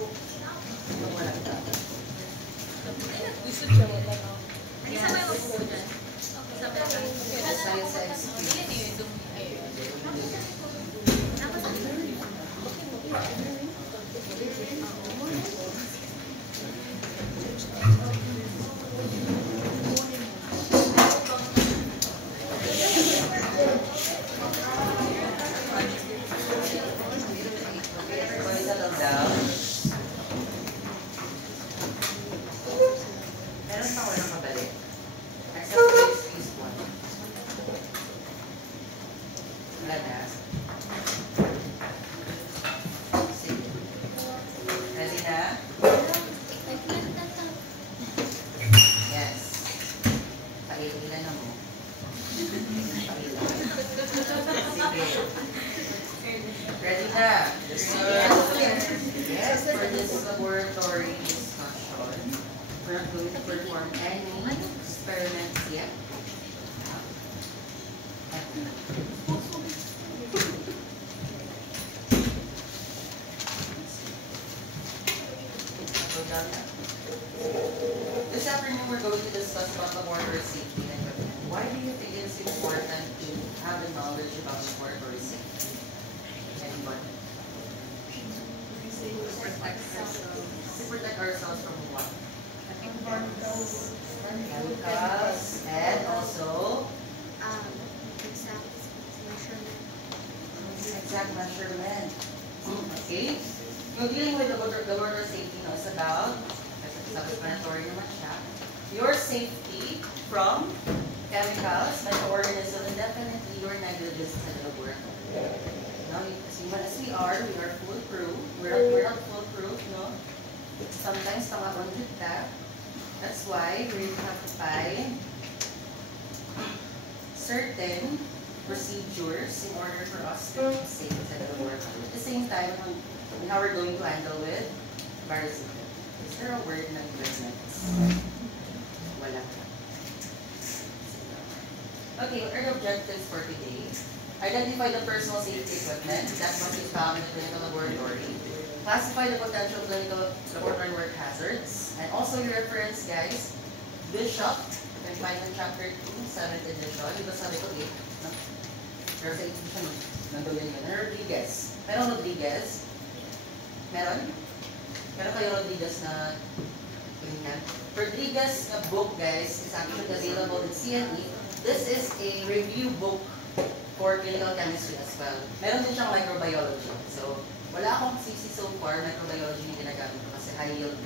Wala ka. Gusto siya wala na. Isa ba yung mag-po dyan? Isa ba yung Science. Meron pa walang mabalik. Except for excuse one. Wala na. Sige. Ready na? Yes. Pailan na mo. Pailan. Sige. Ready na? Yes, for this laboratory discussion, we're not going to perform any experiments yet. This afternoon, we're going to discuss about laboratory safety and equipment. Why do you think it's important to have the knowledge about laboratory safety? Anyone? To protect ourselves from what? Chemicals, and also exact measurement. Okay? So dealing with laboratory safety now is about, self-explanatory naman siya, your safety from chemicals, microorganisms, and definitely your negligence in the laboratory. Now, as human as we are foolproof. We're not foolproof, no? Sometimes tama-undit ka. That's why we have to find certain procedures in order for us to be safe inside the laboratory. At the same time, how we're going to handle with viruses. Is there a word na equipments? Wala. Okay, what are the objectives for today? Identify the personal safety equipment that must be found in the clinical laboratory. Classify the potential clinical laboratory work hazards. And also your reference, guys, Bishop, you can find in chapter 2, 7th edition. Ito sabi ko 8. No? Pero sa edition, nandun yun. Rodriguez. Meron Rodriguez? Meron? Meron kayo Rodriguez na tingnan? Rodriguez na book, guys, is actually available in CNE. This is a review book for clinical chemistry as well. Meron din siyang microbiology. So, wala akong CC so far, microbiology yung ginagamit ko kasi high yield.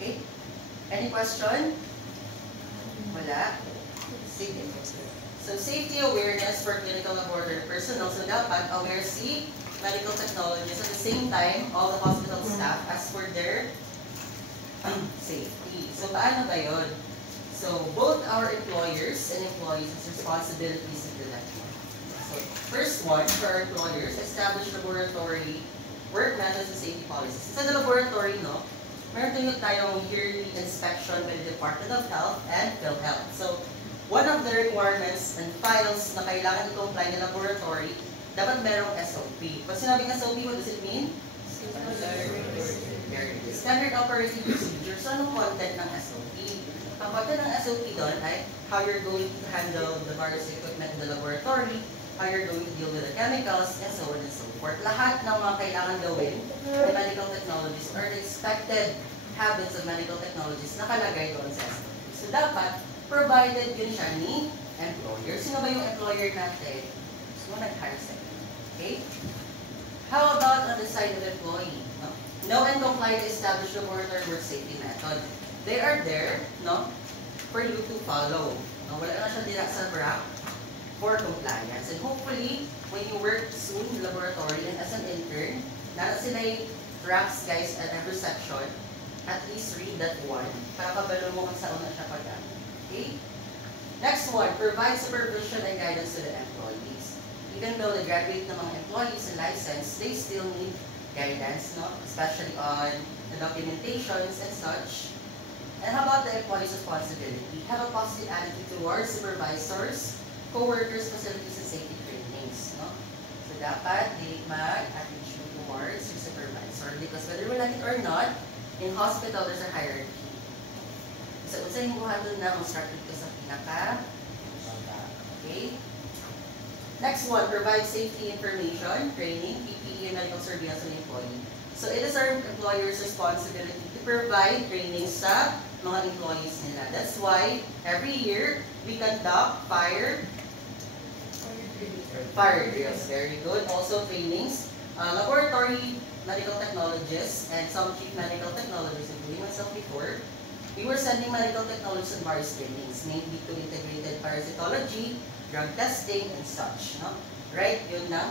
Okay? Any question? Wala? Sige. So, safety awareness for clinical laboratory personnel. So, dapat aware si medical technologists at the same time, all the hospital staff as for their safety. So, paano ba yun? So, both our employers and employees has responsibilities in the lab. So, first one, for our employers, establish laboratory work methods and safety policies. Sa laboratory, no, meron din tayong yearly inspection with the Department of Health and PhilHealth. So, one of the requirements and files na kailangan i-comply ng laboratory, dapat merong SOP. Pag sinabing SOP, what does it mean? Standard Operating Procedure. So, anong content ng SOP? Ang content ng SOP doon ay how you're going to handle the various equipment in the laboratory, how you're going to deal with the chemicals, and so on and so forth. Lahat ng mga kailangan gawin ng medical technologies or the expected habits of medical technologies nakalagay doon sa SOP. So, dapat provided yun siya ni employer. Sino ba yung employer natin? So, nag-hire sila. Okay? How about on the side of employee? No? Know and comply to establish laboratory work safety method. They are there, no, for you to follow. No? Wala na siya dira sa BRAC for compliance. And hopefully, when you work soon in laboratory and as an intern, nara sila yung BRACs, guys, at every section, at least read that one para kabalo mo kung saan na siya paggamit. Okay? Next one, provide supervision and guidance to the employees. Even though the graduate ng mga employees and license, they still need guidance, no? Especially on the documentations and such. And how about the employee's responsibility? Have a positive attitude towards supervisors, co-workers, facilities, and safety trainings, no? So dapat, di mag-attitude towards your supervisor because whether we like it or not, in hospital, there's a hierarchy. So, kung sa buhaton na, constructed ka sa pinaka. Okay? Next one, provide safety information, training, PPE, and medical surveillance of the employee. So, it is our employer's responsibility to provide training sa mga employees nila. That's why, every year, we conduct fire drills. Very good. Also, trainings, laboratory medical technologists, and some chief medical technologists, including myself before. We were sending medical technologists in various trainings, mainly to integrated parasitology, drug testing, and such. No? Right, yun ng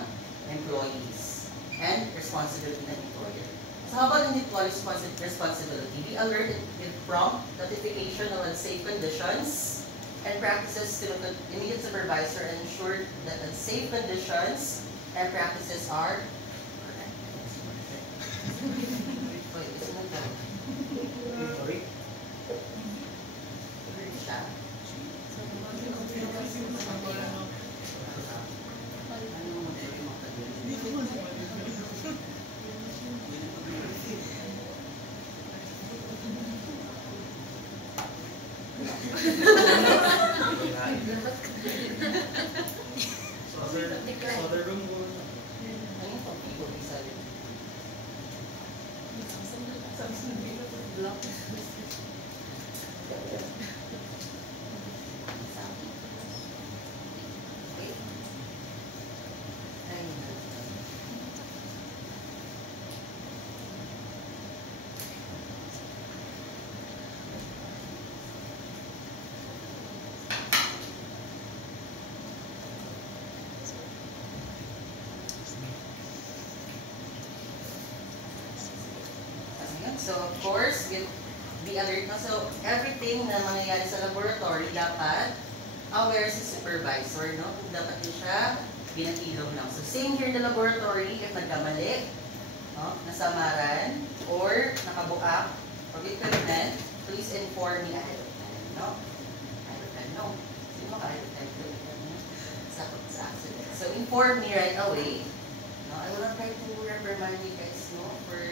employees and responsibility ng employer. So how about in employee's responsibility? We alert with prompt notification of unsafe conditions and practices to the immediate supervisor and ensure that unsafe conditions and practices are correct. Wait, isn't that? Siya. So, of course, be alert na. So, everything na mangyayari sa laboratory, dapat aware si supervisor, no? Dapat din siya binakilom lang. So, same here in the laboratory, if nagkamali, no? Nasamaran, or nakabuak, or equipment, please inform me ahead of time, no? Ahead of time, no. Sino ka ahead of time? Sa accident. So, inform me right away. No? I will not try to reprimand you guys, no? For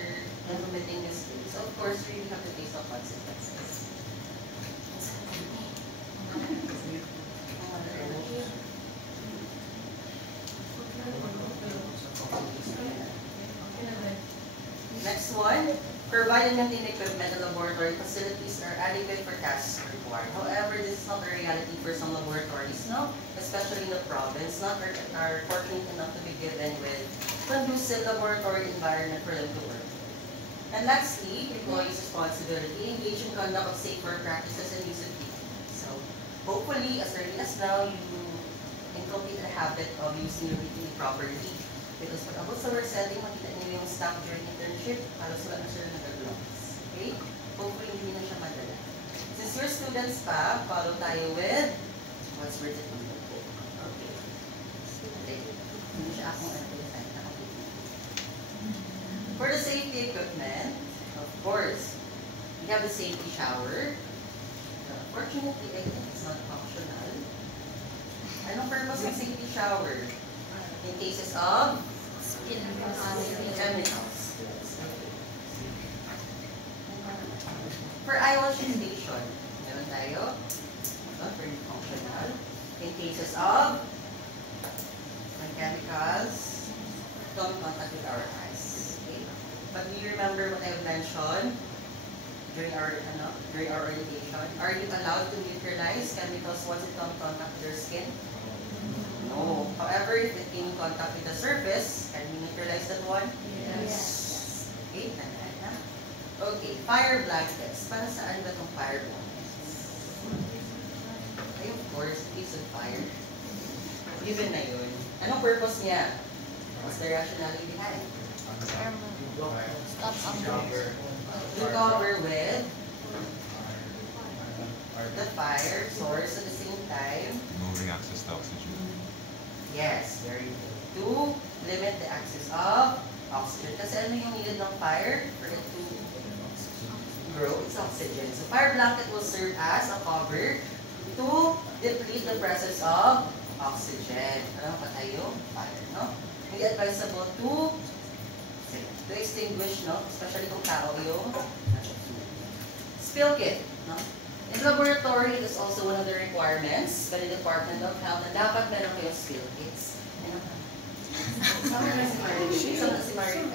implementing this thing. So, of course, you really have to face the consequences. Next one, provide and maintain equipment and laboratory facilities are adequate for tasks required. However, this is not a reality for some laboratories, no? Especially in the province, not are fortunate enough to be given with conducive laboratory environment for them to work. And lastly, employees' responsibility, engage in conduct of safer practices and use of PPE. So, hopefully, as early as now, you inculcate a habit of using your PPE properly. Because pag abot sa work setting, makita niyo yung staff during internship, para sila na sila nag-gloves. Okay? Hopefully, hindi na siya madala. Since you're students pa, follow tayo with what's written in the book. Okay. Okay. Hindi siya akong for the safety equipment, of course, we have the safety shower. Unfortunately, I think it's not functional. Anong purpose ng safety shower? In cases of skin chemicals. For eye washing station, meron tayo. Not very functional. In cases of chemicals, don't contact with our eyes. But do you remember what I've mentioned during our orientation? Are you allowed to neutralize chemicals once it comes in contact with your skin? No. However, if it came in contact with the surface, can you neutralize that one? Yes. Okay, tandaan na. Okay, fire blankets. Para saan ba itong fire blankets? Ay, of course, piece of fire. Given na yun. Anong purpose niya? What's the rationality behind? To cover with the fire source at the same time. Moving access to oxygen. Yes, very good. To limit the access of oxygen. Kasi ano yung needed ng fire for it to grow? It's oxygen. So fire blanket will serve as a cover to deplete the presence of oxygen. Ano pa tayo? Fire, no? Hindi advisable to to extinguish, no? Especially kung tao yung spill kit, no? In laboratory, it is also one of the requirements by the Department of Health na dapat meron kayong spill kits. Sama na si Marie. Sama na si Marie.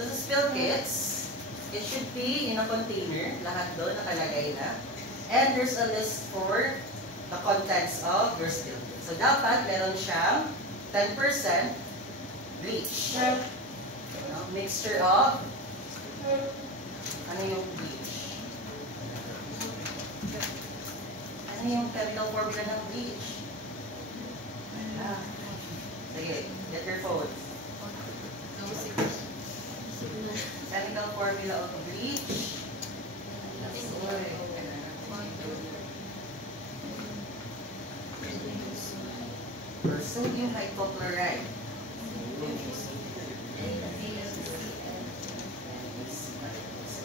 So sa spill kits, it should be in a container. Lahat doon nakalagay na. And there's a list for the contents of your spill kit. So dapat meron siyang 10% bleach. Mixture of ano yung bleach? Ano yung chemical formula ng bleach? Sige, get your phones. Chemical formula of bleach. Sodium hypochlorite.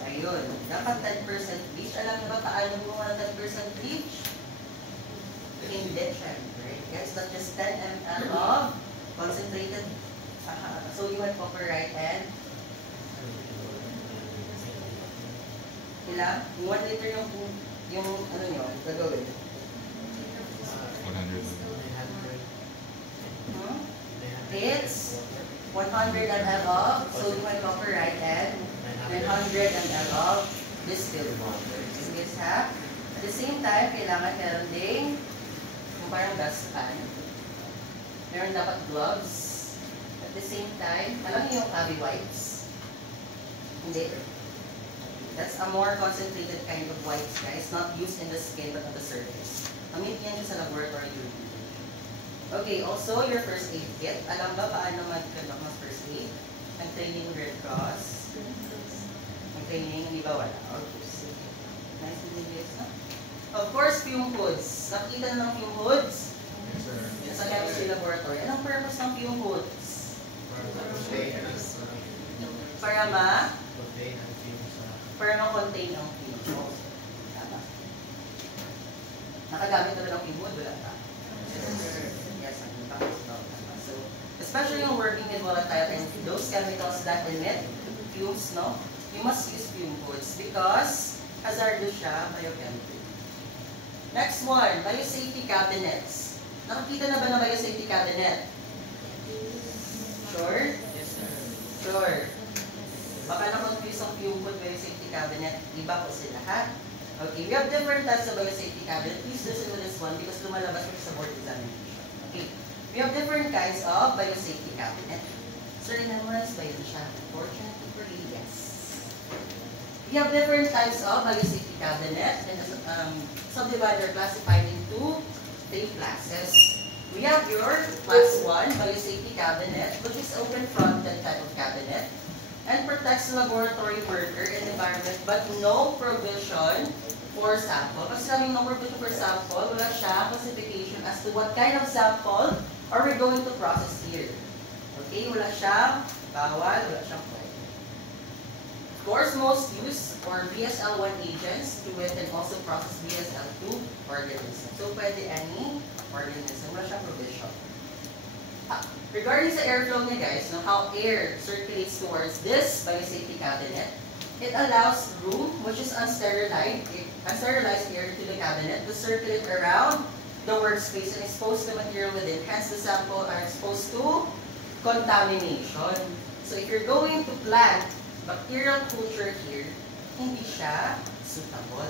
Ayun. Dapat 10% bleach. Alam niyo ba paano gumawa ng 10% bleach? Hindi, syempre. Guys, not just 10 ml of concentrated sodium hypochlorite and ilang? 1 liter yung ano nyo, gagawin. 100. It's 100 ml of sodium hypochlorite and 900 ml of distilled water. So guys ha, at the same time, kailangan meron ding yung parang dustpan. Meron dapat gloves. At the same time, alam niyo yung Abby wipes? Hindi. That's a more concentrated kind of wipes, guys. Not used in the skin but on the surface. Amit yan sa laboratory room. Okay, also your first aid kit. Alam ba paano mag-conduct ng first aid? Nag-training Red Cross. Nag-training, hindi ba wala? Okay, sige. Nice and easy, no? Of course, fume hoods. Nakita na ng fume hoods? Yes, sir. Sa chemistry laboratory. Anong purpose ng fume hoods? Para ma-contain ang fume. Tama. Nakagamit na ba ng fume hood? Wala pa. Yes, so, especially yung working with volatile and those chemicals that emit fumes, no? You must use fume hoods because hazardous siya biochemically. Next one, biosafety cabinets. Nakakita na ba ng biosafety cabinet? Sure? Yes, sir. Sure. Baka na-confuse ang fume hood biosafety cabinet. Iba po sila, ha? Okay, we have different types of biosafety cabinet. Please listen to this one because lumalabas ko sa board examination. Okay, we have different kinds of biosafety cabinet. Sir, memorize ba yun siya? Unfortunately for you, yes. We have different types of biosafety cabinet and subdivided or classified into 3 classes. We have your class 1 biosafety cabinet, which is open-fronted type of cabinet and protects the laboratory worker and environment but no provision for sample. Kasi kaming no provision for sample, wala siya classification as to what kind of sample are we going to process here. Okay, wala siyang bawal, wala siyang pwede. Of course, most used for BSL-1 agents to it and also process BSL-2 organisms. So, pwede any organism, wala siyang provision. Regarding sa airflow niya guys, no, how air circulates towards this biosafety cabinet, it allows room, which is unsterilized air to the cabinet to circulate around the workspace and expose the material within. Hence, the sample are exposed to contamination. So, if you're going to plant bacterial culture here, hindi siya suitable.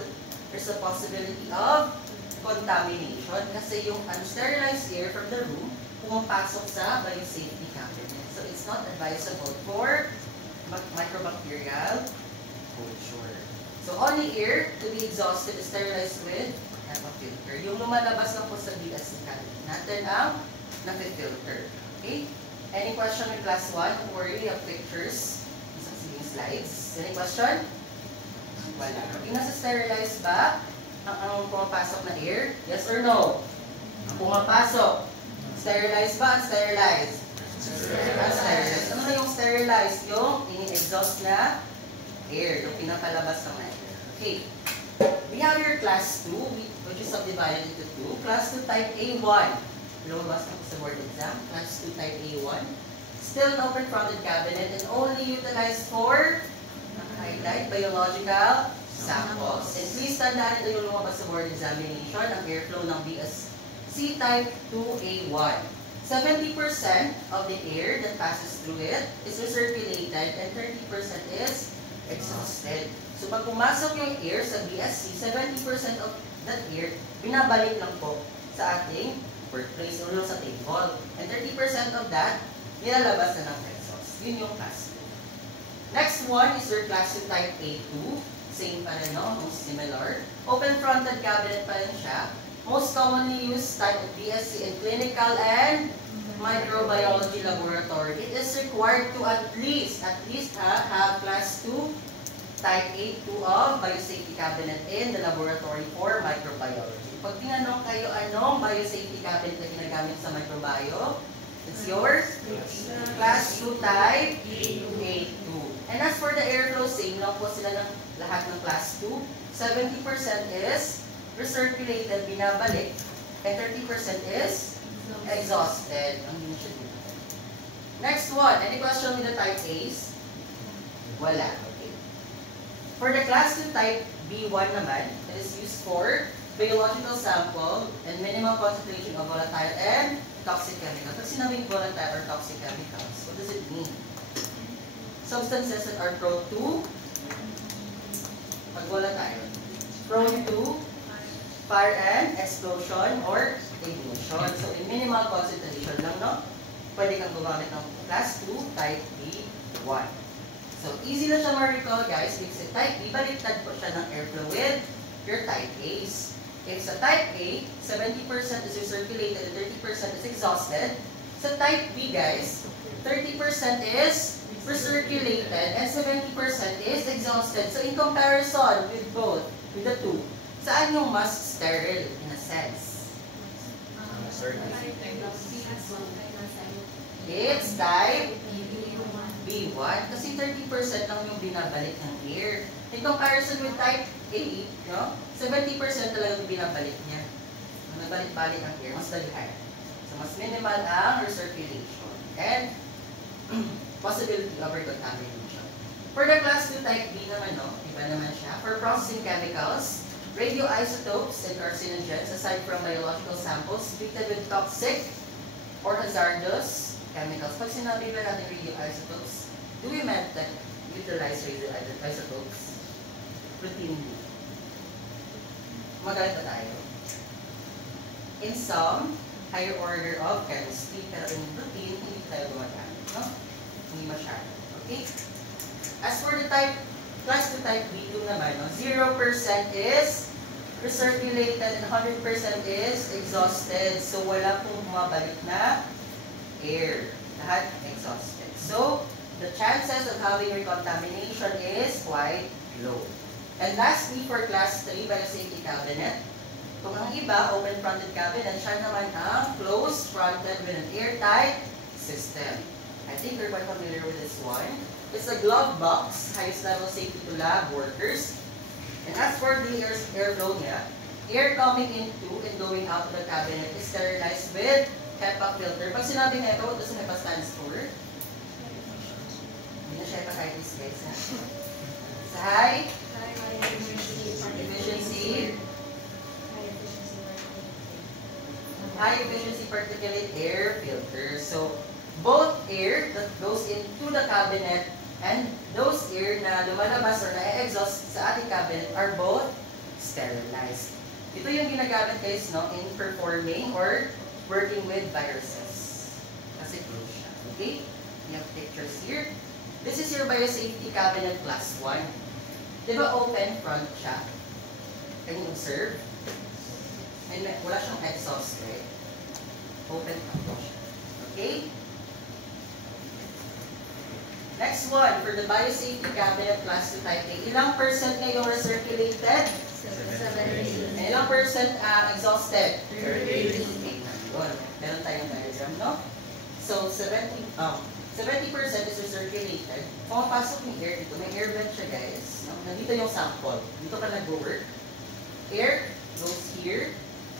There's a possibility of contamination kasi yung unsterilized air from the room pumapasok sa biosafety cabinet. So, it's not advisable for microbacterial culture. So, only air to be exhausted is sterilized with HEPA filter. Yung lumalabas lang po sa BSC cabinet natin ang na-filter. Okay? Any question in class 1? Don't worry, we have pictures. Yung slides. Any question? Wala. Yung nasa sterilized ba ang pumapasok na air? Yes or no? Ang pumapasok. Sterilized ba? Sterilized. Sterilized. Ano na yung sterilized? Yung ini-exhaust na air. Yung pinapalabas ng air. Okay. We have your class 2. which is subdivided into two. Class 2 type A1. Lumabas na po sa board exam. Class 2 type A1. Still an open-fronted cabinet and only utilized for highlight biological samples. And please tandaan ito yung lumabas sa board examination, ang airflow ng BSc type 2A1. 70% of the air that passes through it is recirculated and 30% is exhausted. So pag pumasok yung air sa BSc, 70% of that air, binabalik lang po sa ating workplace o sa table. And 30% of that, nilalabas na ng exhaust. Yun yung class 2. Next one is your class 2 type A2. Same pa rin, no? Most similar. Open-fronted cabinet pa rin siya. Most commonly used type of BSc in clinical and microbiology laboratory. It is required to at least have class 2 type A2 of biosafety cabinet in the laboratory for microbiology. Pag tinanong kayo anong biosafety cabinet na ginagamit sa microbio, it's yours? Class 2 type A2. And as for the airflow, same lang po sila ng lahat ng class 2. 70% is recirculated, binabalik, and 30% is exhausted. Ang hindi siya dito. Next one, any question with the type A's? Wala. Okay. For the class 2 type B1 naman, it is used for biological sample and minimum concentration of volatile and toxic chemicals. Pag sinabing volatile or toxic chemicals, what does it mean? Substances that are prone to, pag volatile, prone to fire and explosion or ignition. So, in minimal concentration lang, no? Pwede kang gumamit ng class 2 type B1. So, easy na siya ma-recall, guys. Because sa type B, baliktad po siya ng airflow with your type A's. If sa type A, 70% is recirculated and 30% is exhausted. Sa type B, guys, 30% is recirculated and 70% is exhausted. So, in comparison with both, with the two, saan yung mas sterile in a sense? It's type B1 kasi 30% lang yung binabalik ng air. In comparison with type A, no? 70% talaga yung binabalik niya. Nabalik-balik ang air, mas dalihan. So, mas minimal ang recirculation and possibility of contamination. For the class 2 type B naman, no? Iba naman siya. For processing chemicals, radioisotopes and carcinogens, aside from biological samples treated with toxic or hazardous chemicals. Pag sinabi ba natin radioisotopes, do we meant that utilize radioisotopes routinely? Magalit na tayo. In some higher order of chemistry, pero in routine, hindi tayo gumagamit, no? Hindi masyado. Okay? As for the type class 2 type B2 naman, no? 0% is recirculated and 100% is exhausted. So, wala pong bumabalik na air. Lahat exhausted. So, the chances of having recontamination is quite low. And lastly, for class 3 biosafety cabinet, kung ang iba, open-fronted cabinet, siya naman ang closed-fronted with an airtight system. I think you're quite familiar with this one. It's a glove box, highest level safety to lab workers. And as for the airflow niya, air coming into and going out of the cabinet is sterilized with HEPA filter. Pag sinabing HEPA, what does HEPA stands for? Hindi na siya hepatitis, guys. Sa high efficiency particulate air filter. So, both air that goes into the cabinet and those air na lumalabas or na-exhaust sa ating cabinet are both sterilized. Ito yung ginagamit, guys, no, in performing or working with viruses. Kasi close siya. Okay? We have pictures here. This is your biosafety cabinet class 1. Di ba open front siya? Can you observe? And wala siyang exhaust, right? Open front siya. Okay? Next one, for the biosafety cabinet class 2 type A, ilang percent ngayong recirculated? 70. And ilang percent exhausted? 30. Meron tayong diagram, no? So, 70% is recirculated. Pumapasok yung air dito. May air vent siya, guys. Nandito yung sample. Dito ka nag-work. Air goes here. here,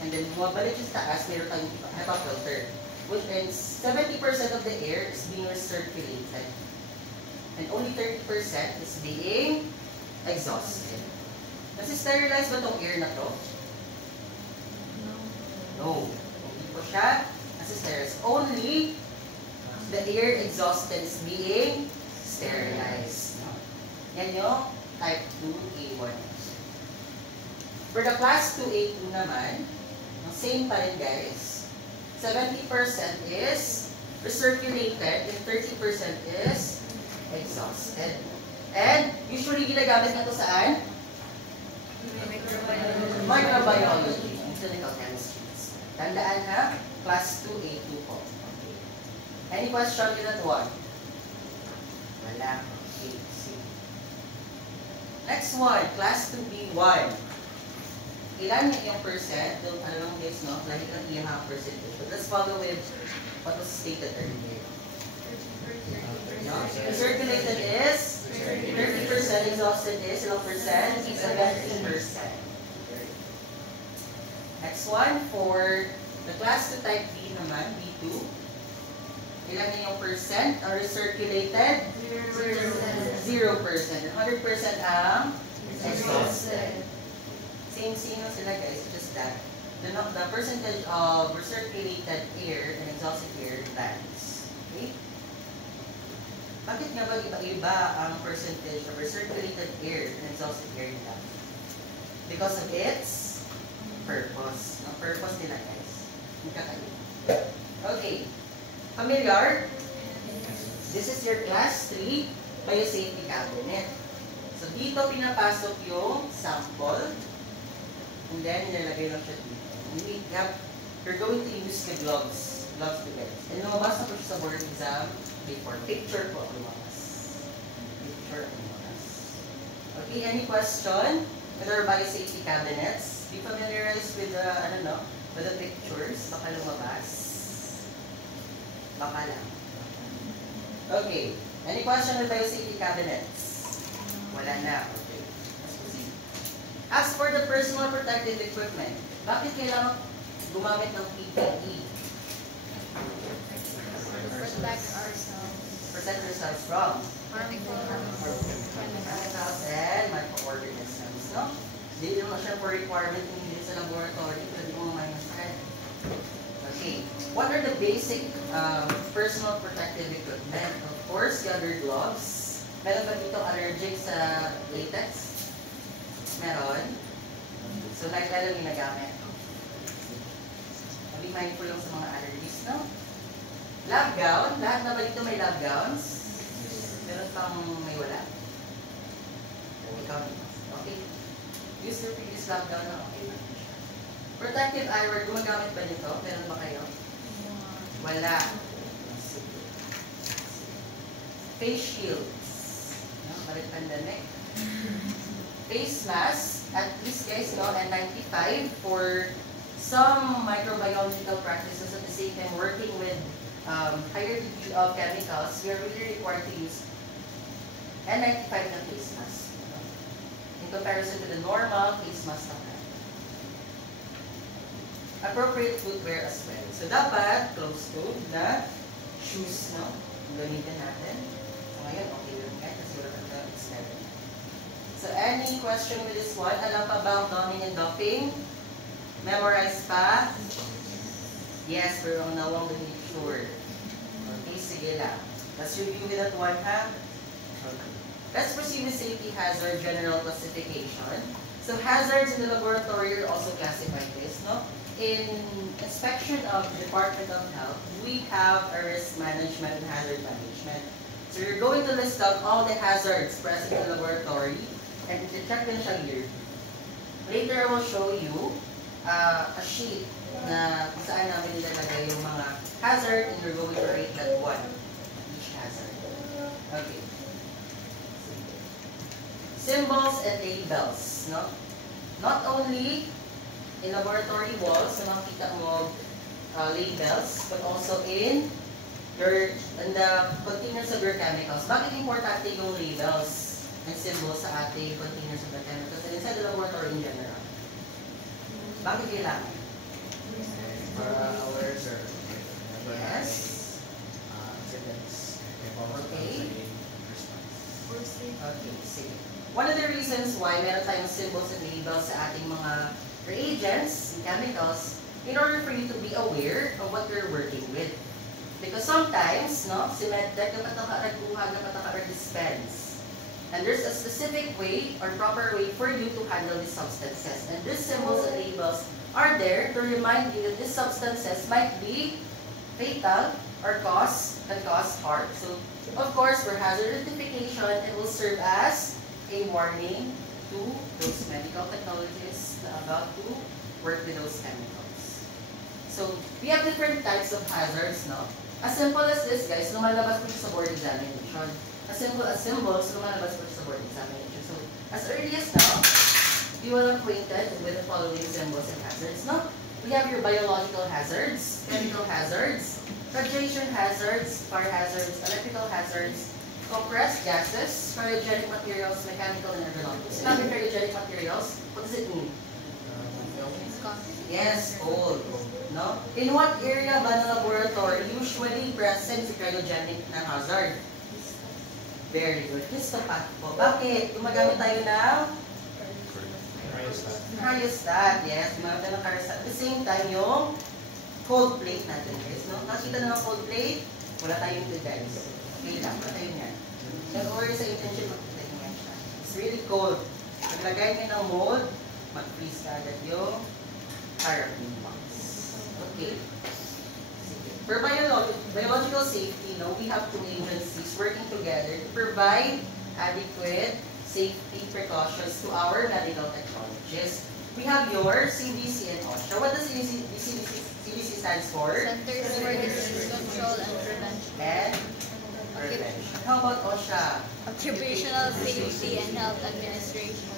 and then bumabalik siya sa taas, meron tayong HEPA filter. Which means 70% of the air is being recirculated. And only 30% is being exhausted. Nasi-sterilize ba itong air na to? No. Hindi po siya nasi-sterilize. Only the air exhausted is being sterilized. Yan yung type 2A1. For the class 2A2 naman, same pa rin guys. 70% is recirculated and 30% is exhausted. And usually ginagamit na ito saan? Microbiology and clinical chemistry. Tandaan ha, class 2A2 po. Any question with that one? Wala. Okay, see. Next one, class 2B1. Ilan yung percent? Don't ano lang this, no? Like ang iyang percentage. But let's follow with what was stated earlier. No? Recirculated is 30%, exhausted is ilang percent? 70%. Next one, for the class 2 type B naman, B2. Ilan yung percent ang recirculated? 0%. 100% ang exhausted. Same sila guys, just that the percentage of recirculated air and exhausted air varies. Okay? Bakit nga ba iba-iba ang percentage of recirculated air and exhausted air nila? Because of its purpose. Ang purpose nila guys. Okay. Familiar? This is your class 3 biosafety cabinet. So dito pinapasok yung sample. And then, nilalagay lang siya dito. You're going to use the gloves. Gloves to get. And lumabas na po siya sa board exam before. Picture po lumabas. Picture lumabas. Okay, any question? With our biosafety cabinets, be familiarized with the, with the pictures. Baka lumabas. Baka lang. Okay, any question with biosafety cabinets? Wala na. Okay. As for the personal protective equipment, bakit kailangan gumamit ng PPE? Protect ourselves. Protect yourselves from Harmful chemicals and microorganisms, no? Hindi naman siya for requirement hindi sa laboratory, pwede mo mamasad. Okay, what are the basic personal protective equipment? Of course, you have your gloves. Meron ba dito allergic sa latex? Meron. So, nagkala yung nagamit. Be mindful lang sa mga allergies, no? Lab gown. Lahat na ba dito may lab gowns? Meron pang may wala? Ikaw. Okay. Use your previous lab gown na okay. Protective eyewear. Gumagamit ba nito? Meron ba kayo? Wala. Face shields. No? Balik pandemic. Face mask, at least guys, no, N95 for some microbiological practices at the same time working with higher degree of chemicals, we are really required to use N95 na face mask. In comparison to the normal face mask naman. Appropriate footwear as well. So dapat closed-toed na shoes, no? Gamitin natin. So ngayon, okay lang yan kasi wala kang extended. So any question with this one? Alam pa ba ang donning and doffing? Memorize pa? Yes, pero ang nawang to make sure. Okay, sige lang. Let's review with that one, ha? Okay. Let's proceed with safety hazard general classification. So hazards in the laboratory are also classified this, no? In inspection of the Department of Health, we have a risk management and hazard management. So you're going to list out all the hazards present in the laboratory and check din siya here. Later, I will show you a sheet na kung saan namin nilalagay yung mga hazard and you're going to rate that one. Each hazard. Okay. Symbols and labels. No? Not only in laboratory walls na makita mo labels, but also in the containers of your chemicals. Bakit importante yung labels and symbols sa ating containers of the chemicals and inside the laboratory in general? Bakit kailangan? Para aware, sir. Yes. Accidents. Okay. Response. Okay, sige. One of the reasons why meron tayong symbols and labels sa ating mga reagents and chemicals in order for you to be aware of what you're working with. Because sometimes, no, si medtech yung nagkuha or dispense. And there's a specific way or proper way for you to handle these substances. And these symbols and labels are there to remind you that these substances might be fatal or can cause harm. So, of course, for hazard identification, it will serve as a warning to those medical technologists na about to work with those chemicals. So, we have different types of hazards, no? As simple as this, guys, lumalabas po siya sa board examination. As simple as symbols, lumalabas po siya sa board examination. So, as early as now, you are acquainted with the following symbols and hazards, no? We have your biological hazards, chemical hazards, radiation hazards, fire hazards, electrical hazards, compressed gases, cryogenic materials, mechanical and ergonomic. Sinabi cryogenic materials, what does it mean? Yes, cold. No? In what area ba ng laboratory usually present si cryogenic na hazard? Very good. Histopath po. Bakit? Gumagamit tayo ng cryostat. Yes, gumagamit tayo ng cryostat. At the same time, yung cold plate natin, guys. No? Nakita na ng cold plate, wala tayong device. Okay lang, wala tayo yan. Nag-order sa internship, makikita nyo yan siya. It's really cold. Paglagay nyo ng mold, mag-freeze ka agad yung paraffin box. Okay. For biological safety, no, we have two agencies working together to provide adequate safety precautions to our medical technologists. We have your CDC and OSHA. What does CDC stands for? Centers for Disease Control and Prevention. And prevention. How about OSHA? Occupational Safety and Health Administration.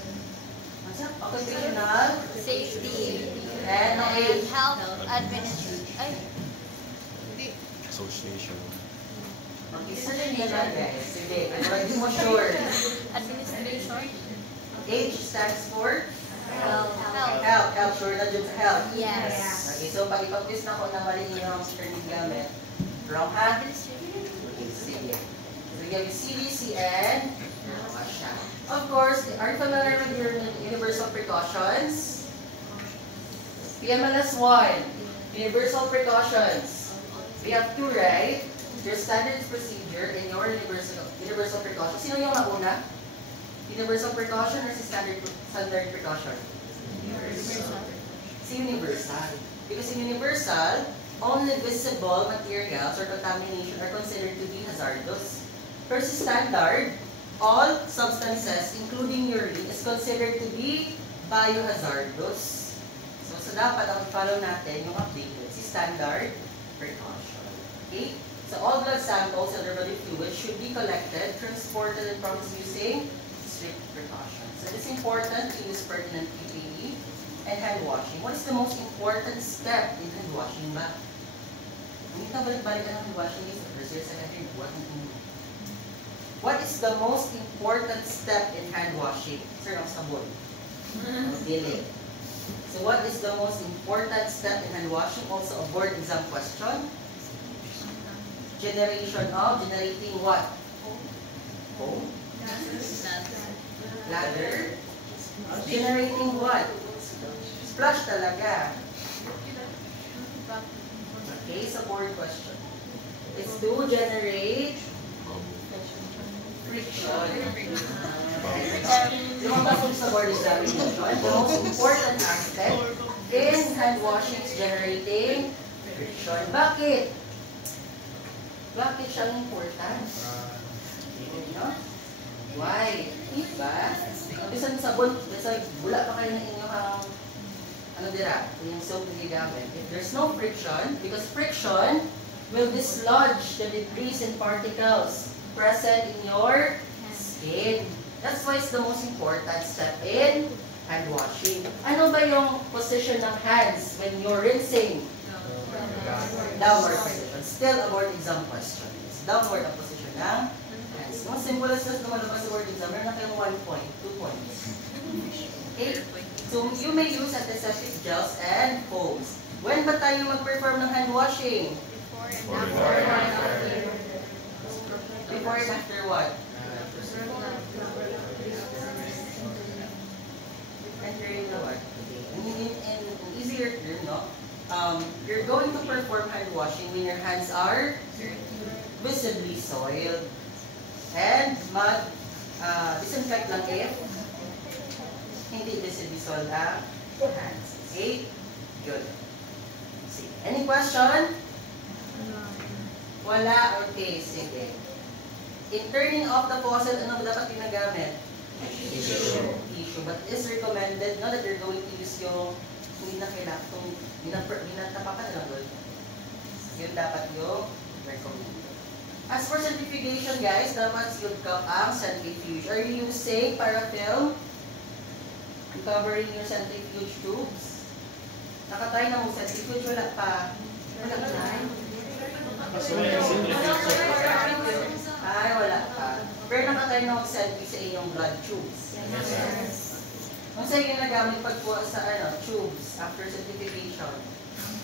What's that? Occupational Safety and Health Administration. Association. Okay, saan yun lang, guys? Sige, hindi mo sure. Administration. H stands for? Health. Health. Sure na dyan sa health. Yes. Okay, so pag ipag-quiz na ako na mali yung term gamit, wrong ha? Okay, sige. So you have CDC and OSHA. Of course, are you familiar with your universal precautions? PMLS 1, universal precautions. We have two, right? Your standard procedure and your universal precaution. Sino yung nauna? Universal precaution or si standard precaution? Universal. Si universal. Because in universal, only visible materials or contamination are considered to be hazardous. For si standard, all substances, including urine, is considered to be biohazardous. So dapat ang follow natin yung updated si standard precaution. Okay? So all blood samples and their body fluids should be collected, transported, and processed using strict precautions. So it is important to use pertinent PPE and hand washing. What is the most important step in hand washing ba? Hindi na balik-balik ka ng hand washing is the first year, second year, what is the most important step in hand washing? Sir, ang sabon. Dili. So what is the most important step in hand washing? Also a board exam question. Generating what? Foam? Ladder? Generating what? Splash talaga. Okay, sa board question. It's to generate friction. Lumabas yung sa board examination. The most important aspect in hand washing is generating friction. Bakit? Bakit siya important? No? Why? Diba? Bisan sabon, bisan bula pa kayo ng inyong yung soap na gigamit. If there's no friction, because friction will dislodge the debris and particles present in your skin. That's why it's the most important step in hand washing. Ano ba yung position ng hands when you're rinsing? Downward position. Still a board exam question. It's downward ang position ng hands. Mga simple as just lumalabas sa board exam, meron na kayong 1 point, 2 points. Okay? So, you may use antiseptic gels and foams. When ba tayo mag-perform ng hand washing? Before and Before and after. Before and after what? And during the what? In easier term, no? You're going to perform hand washing when your hands are visibly soiled. And disinfect lang if hindi visibly soiled ang hands. Okay? Good. See. Any question? Wala? Okay, sige. In turning off the faucet, ano ba dapat ginagamit? Tissue. But it's recommended no, that you're going to use yung hindi na kailangan itong ginatapakan lang doon. Yun dapat yung recommended. As for centrifugation, guys, dapat sealed cup ang centrifuge. Are you using parafilm? Covering your centrifuge tubes? Nakatry na mo centrifuge, wala pa. Wala pa. Ay, wala pa. Pero nakatry na mag-centrifuge sa inyong blood tubes. Kung sa'yo yung nagamit pagkuha sa tubes after centrifugation?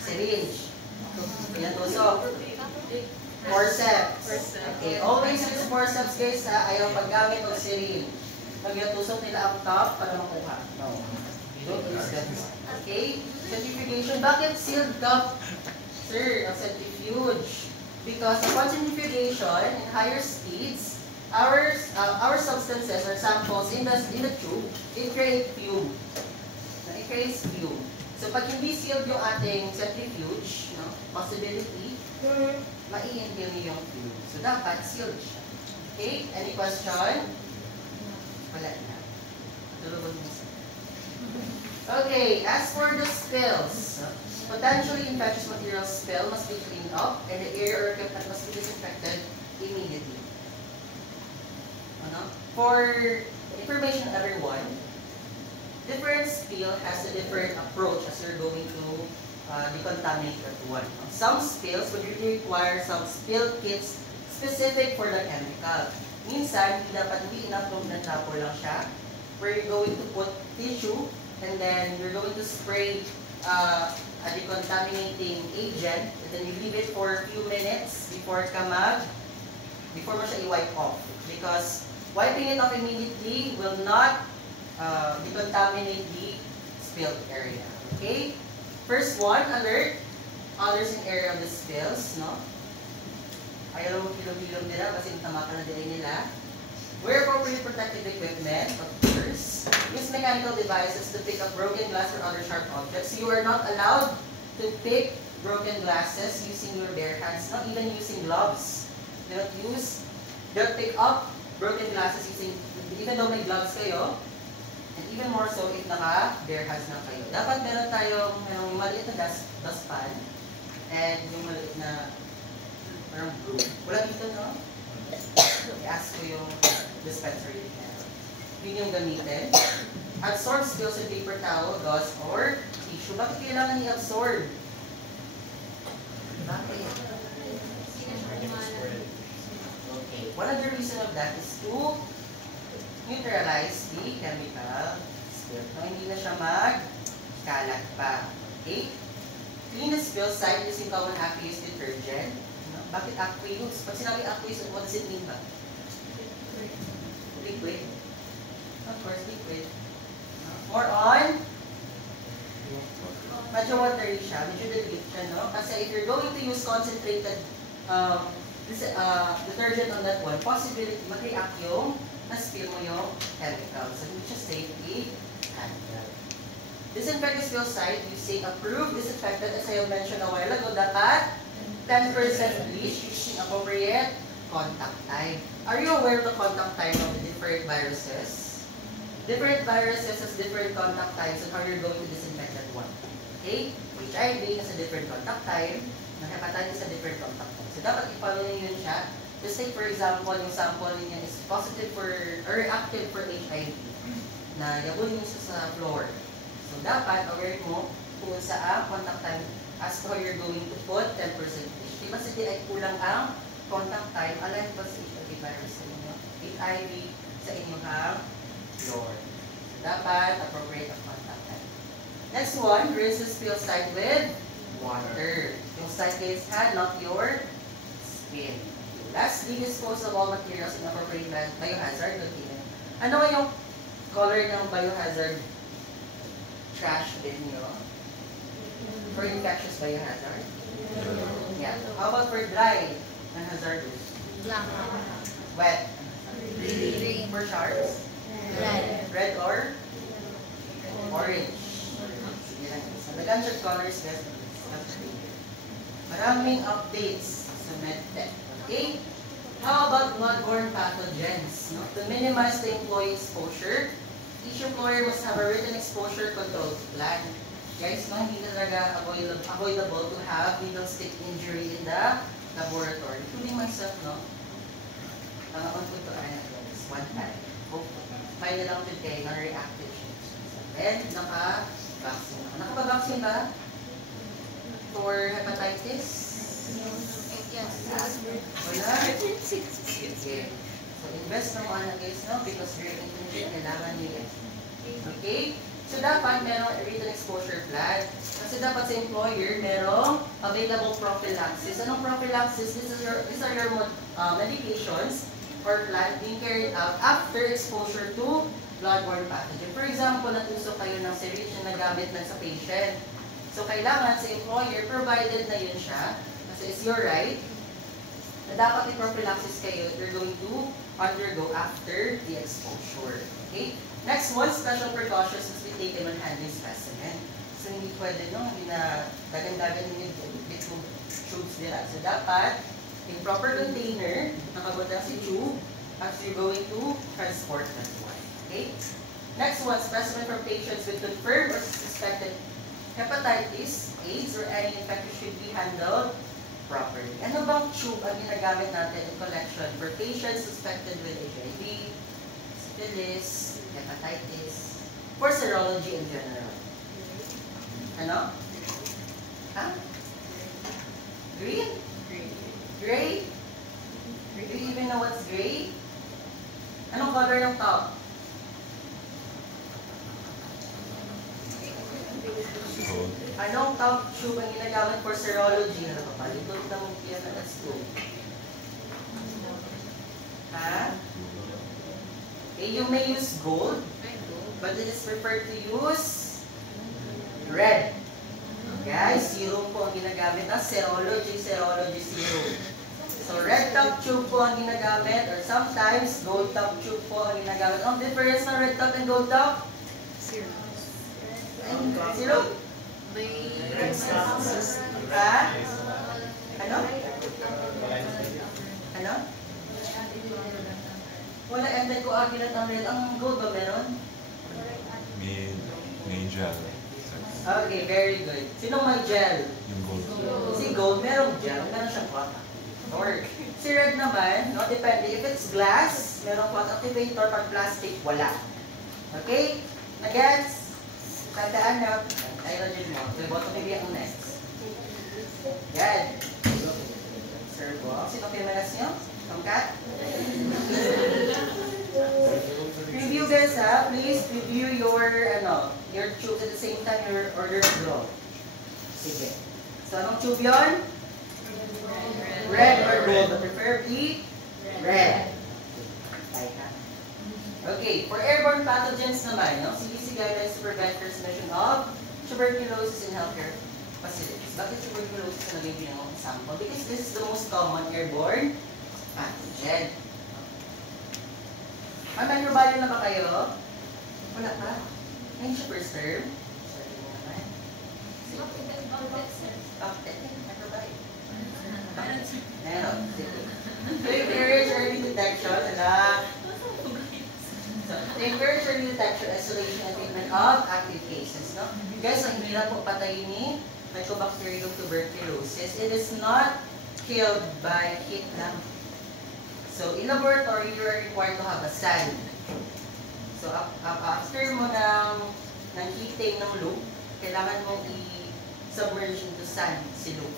Syringe. Yan tusok. Forceps. Okay, always use forceps guys ha. Ayaw paggamit ng syringe. Nagyatusok nila ang top para makuha. No. Don't use that. Okay? Centrifugation. Bakit sealed cup? Sir, ang centrifuge. Because upon centrifugation, in higher speeds, our substances or samples in the tube, it creates fume. It creates fume. So pag hindi sealed yung ating centrifuge, no, possibility, mai-inhale niyo yung fume. So dapat sealed siya. Okay? Any question? Wala na. Tulungan mo siya. Okay, as for the spills, potentially infectious material spill must be cleaned up and the area or equipment must be disinfected immediately. For information everyone, different spill has a different approach as you're going to decontaminate that one. Some spills would really require some spill kits specific for the chemical. Minsan, hindi enough kung natapo lang siya, where you're going to put tissue and then you're going to spray a decontaminating agent and then you leave it for a few minutes before mo siya i-wipe off. Because wiping it off immediately will not decontaminate the spilled area. Okay? First one, alert others in area of the spills, no? Ayaw mo kilom-kilom nila kasi tama ka na din nila. Wear appropriate protective equipment, of course. Use mechanical devices to pick up broken glass or other sharp objects. You are not allowed to pick broken glasses using your bare hands, not even using gloves. Don't pick up broken glasses even though may gloves kayo, and even more so if naka-bare hands na kayo. Dapat meron tayong maliit na dustpan and yung maliit na parang broom. Wala dito, no? I-ask ko yung dispensary. Yun yung gamitin. Absorb spills in paper towel, gauze, or tissue. Bakit kailangan i-absorb? Bakit? Okay. One of the reason of that is to neutralize the chemical spill. No, hindi na siya magkalat pa. Okay? Clean the spill site using common aqueous detergent. No? Bakit aqueous? Pag sinabi aqueous, what does it mean ba? Liquid. Of course, liquid. More on, medyo watery siya, medyo dilute siya, no? Kasi if you're going to use concentrated detergent on that one, possibility mag-react yung na-spill mo yung chemical. So, hindi siya safely handled. Disinfect the spill site using approved disinfectant, as I mentioned a while ago, dapat 10% bleach using appropriate contact time. Are you aware of the contact time of the different viruses? Different viruses has different contact times and how you're going to disinfect that one. Okay? HIV has a different contact time, and hepatitis has a different contact time. So, dapat i-follow niyo yun siya. Just take for example, yung sample niya is positive for, or reactive for HIV, na yabunin niyo sa floor. So, dapat aware mo kung saan contact time as to how you're going to put 10%. Diba sa ay kulang ang contact time, alive pa sa HIV virus sa inyo, HIV sa inyong floor. So, dapat appropriate ang contact time. Next one, rinse the spill site with water. Yung site is hand, not your skin. Lastly, dispose of all materials in appropriate biohazard container. Ano yung color ng biohazard trash bin nyo? For infectious biohazard? Yeah. How about for dry and hazardous? Black. Wet? Green. For sharps? Red. Red or orange? Sige lang. So, the gunshot colors, best. Maraming updates sa MedTech. Okay? How about bloodborne pathogens? No? To minimize the employee exposure, each employer must have a written exposure control plan. Guys, no, hindi talaga avoidable to have needle stick injury in the laboratory. Including myself, no? On po ito ay one time. Final lang today, non-reactive change. And naka-vaccine. Nakapag-vaccine ba? For hepatitis? Yes. Wala? Sige. So, invest naman na guys, no? Because your internship kailangan nila. Okay? So, dapat merong written exposure plan. Kasi dapat sa employer, merong available prophylaxis. Anong prophylaxis? These are your medications or plan being carried out after exposure to bloodborne pathogen. For example, natusok kayo ng syringe na nagamit na sa patient. So, kailangan sa employer, provided na yun siya, kasi it's your right, na dapat i-prophylaxis kayo, you're going to undergo after the exposure. Okay? Next one, special precautions must be taken when handling specimen. So, hindi pwede, no? Hindi na dagan-dagan yung tubes nila. So, dapat, in proper container, nakabutang si tube, as you're going to transport that one. Okay? Next one, specimen for patients with confirmed or suspected hepatitis, AIDS, or any infection should be handled properly. Ano bang tube ang ginagamit natin in collection for patients suspected with HIV, syphilis, hepatitis, for serology in general? Ano? Ha? Green? Gray? Do you even know what's gray? Anong color ng top? Anong top tube ang ginagamit for serology? Nakapalito na mong yan na S2. Ha? Okay, you may use gold, but it is preferred to use red. Guys, zero po ang ginagamit na serology zero. So, red top tube po ang ginagamit, or sometimes gold top tube po ang ginagamit. Ang difference ng red top and gold top? Zero? Ha? Ano? Ano? Wala anti-coagulant ang red. Ang gold ba meron? May gel. Okay, very good. Sino may gel? Yung gold. Si gold, merong gel. Meron siyang clot. Or, si red naman, no, depende. If it's glass, merong clot activator. Pag plastic, wala. Okay? Nagets? Tandaan na. Aerogen mo. Okay, bottom maybe ang next. Yan. Servo. Sino pimanas nyo? Tomcat? Review guys ha. Please review your tubes at the same time your order draw. Sige. So, anong tube yun? Red or gold, but preferably red. Okay, for airborne pathogens naman, no? CDC guidelines to prevent transmission of tuberculosis in healthcare facilities. Bakit tuberculosis na naging pinang example? Because this is the most common airborne pathogen. May microbiome na ba kayo? Wala pa? Ngayon siya first term? Sorry naman. Microbiome. Meron. To encourage early detection, to encourage early detection, isolation, and treatment of active cases. No? Guys, ang hirap po patayin ni Mycobacterium tuberculosis. It is not killed by heat lang. So, in laboratory, you are required to have a sand. So, after mo ng heating ng loop, kailangan mong i-submerge into sand si loop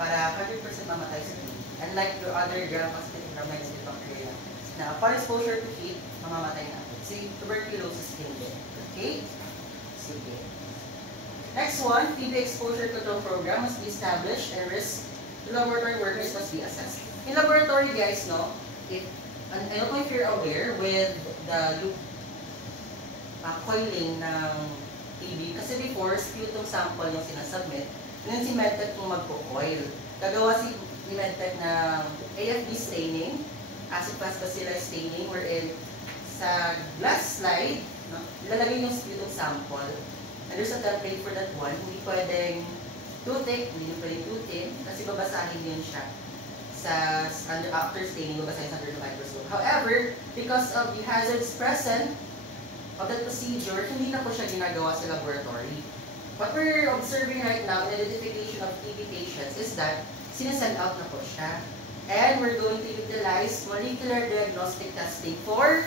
para 100% mamatay sa heat. Unlike your other gram-positive gram-negative bacteria na upon exposure to heat, mamamatay na. Si tuberculosis hindi. Okay? Sige. Next one, TB exposure control program must be established and risk to laboratory workers must be assessed. In laboratory, guys, no, I don't know if you're aware with the loop coiling ng TB. Kasi before, sputum sample yung sinasubmit. Ngayon si Medtech yung magpo-coil. Gagawa si Medtech ng AFB staining, acid fast bacilli staining, wherein sa glass slide, no, ilalagay yung sputum sample. And there's a template for that one. Hindi pwedeng too thick, hindi pwedeng too thin, kasi babasahin yun siya. After staining, babasahin under the microscope. However, because of the hazards present of that procedure, hindi na po siya ginagawa sa laboratory. What we're observing right now in the identification of TB patients is that sinasend out na po siya. And we're going to utilize molecular diagnostic testing for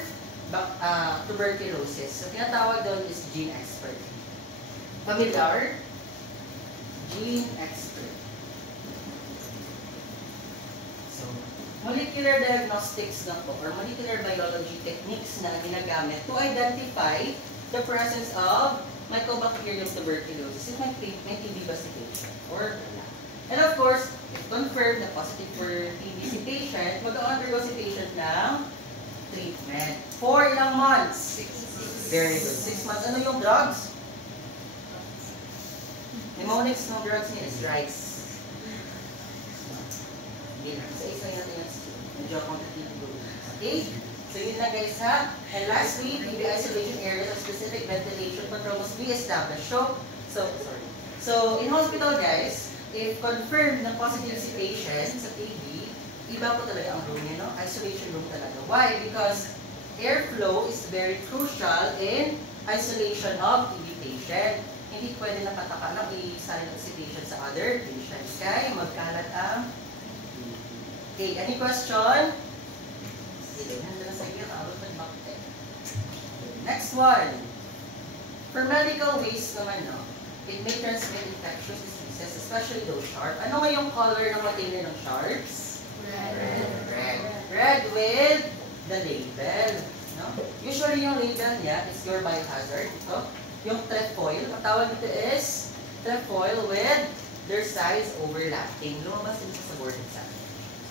tuberculosis. So, tinatawag doon is gene expert. Familiar? Gene expert. So, molecular diagnostics na po, or molecular biology techniques na ginagamit to identify the presence of Mycobacterium tuberculosis in may TB ba si patient or wala. And of course, if confirmed na positive for TB si patient, mag-undergo si patient ng treatment. For ilang months? 6. Very good. 6 months. Ano yung drugs? Mnemonics ng drugs niya is rice. Hindi na. Sa isa natin yung medyo competitive. Okay? So yun na guys ha. And lastly, TB isolation areas of specific ventilation control must be established. So in hospital guys, if confirmed na positive si patient sa TB, iba po talaga ang room niya, no? Isolation room talaga. Why? Because airflow is very crucial in isolation of TB patient. Hindi pwede na pataka na i-silent si patient sa other patients. Kaya magkalat ang okay, any question? Next one. For medical waste naman, no, it may transmit infectious diseases, especially those sharp. Ano nga yung color ng container ng sharps? Red. Red with the label. No? Usually yung label niya is your biohazard. Ito. Yung trefoil, ang tawag nito is trefoil with their size overlapping. Lumabas din sa board exam.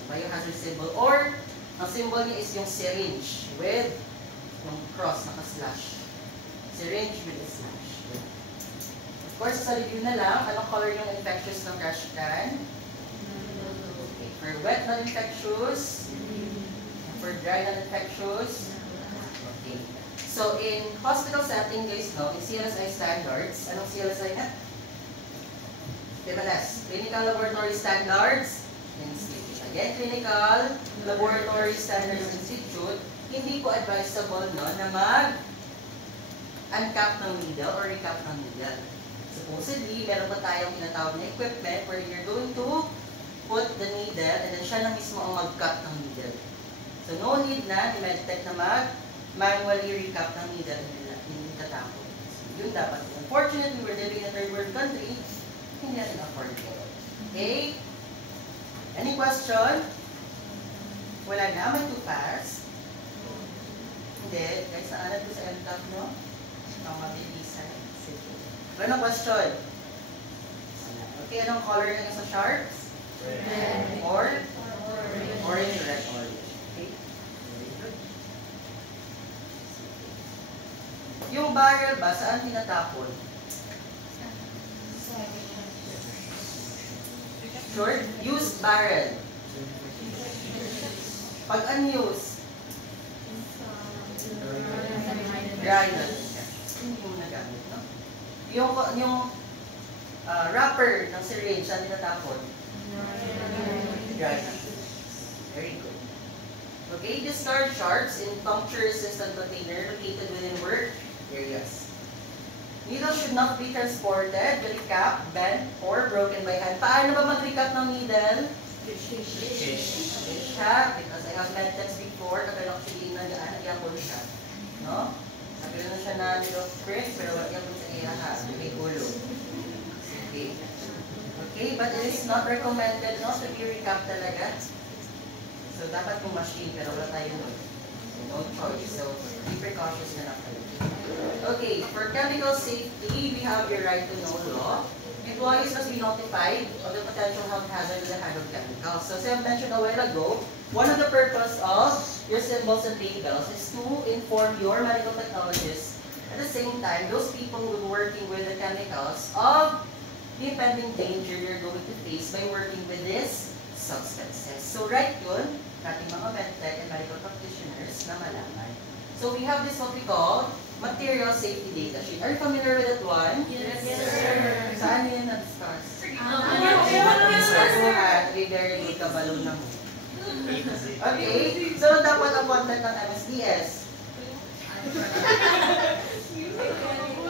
Biohazard symbol, or ang symbol niya is yung syringe with yung cross, naka-slash. Syringe with a slash. Of course, sa review na lang, anong color yung infectious ng trash can? Okay. For wet non-infectious, for dry non-infectious. Okay. So, in hospital setting, guys, no, in CLSI standards, anong CLSI na? DMLS, Clinical Laboratory Standards Institute. Again, Clinical Laboratory Standards Institute, hindi po advisable no, na mag-uncap ng needle or recap ng needle. Supposedly, meron pa tayong tinatawag na equipment where you're going to put the needle and then siya na mismo ang mag-cut ng needle. So, no need na ni Medtech na mag-manually recap ng needle and itatapon. So, yun dapat. Unfortunately, we're living in a third world country, hindi natin afford it. Okay? Any question? Wala na, may too fast. Hindi. Guys, naanan ko sa MTAP, no? Ang mabilisan. Sige. Anong question? Okay, anong color nga sa sharps? Red. Or? Orange, red, orange. Okay? Yung barrel ba, saan tinatapon? Short? Used barrel. Pag unused, dry na siya. Hindi mo nagamit, no? Yung wrapper ng syringe, saan tinatapon? Dry na. Very good. Okay, discard sharps in puncture-resistant container located within work areas. Needle should not be transported, recap, bent, or broken by hand. Paano ba mag-recap ng needle? Siya, because I have med tests before, nagalak siya na gaan, nagyapon siya. No? Sabi na siya na needle print, pero nagyapon sa iya ha, may ulo. Okay? Okay, but it is not recommended no, to be recap talaga. So, dapat yung machine, pero wala tayo nun. No choice. So, be precautious na lang kayo. Okay, for chemical safety, we have your right to know law. Employees must be notified of the potential health hazard in the handle of chemicals. So, as I mentioned a while ago, one of the purpose of your symbols and labels is to inform your medical technologists, at the same time, those people who are working with the chemicals of the impending danger you're going to face by working with these substances. So, right yun, ating mga medtech and medical practitioners na malaman. So, we have this what we call material safety data sheet. Are you familiar with that one? Yes, sir. Saan yun na-discuss? Okay, very good kabalo na mo. Okay, so dapat ang content ng MSDS.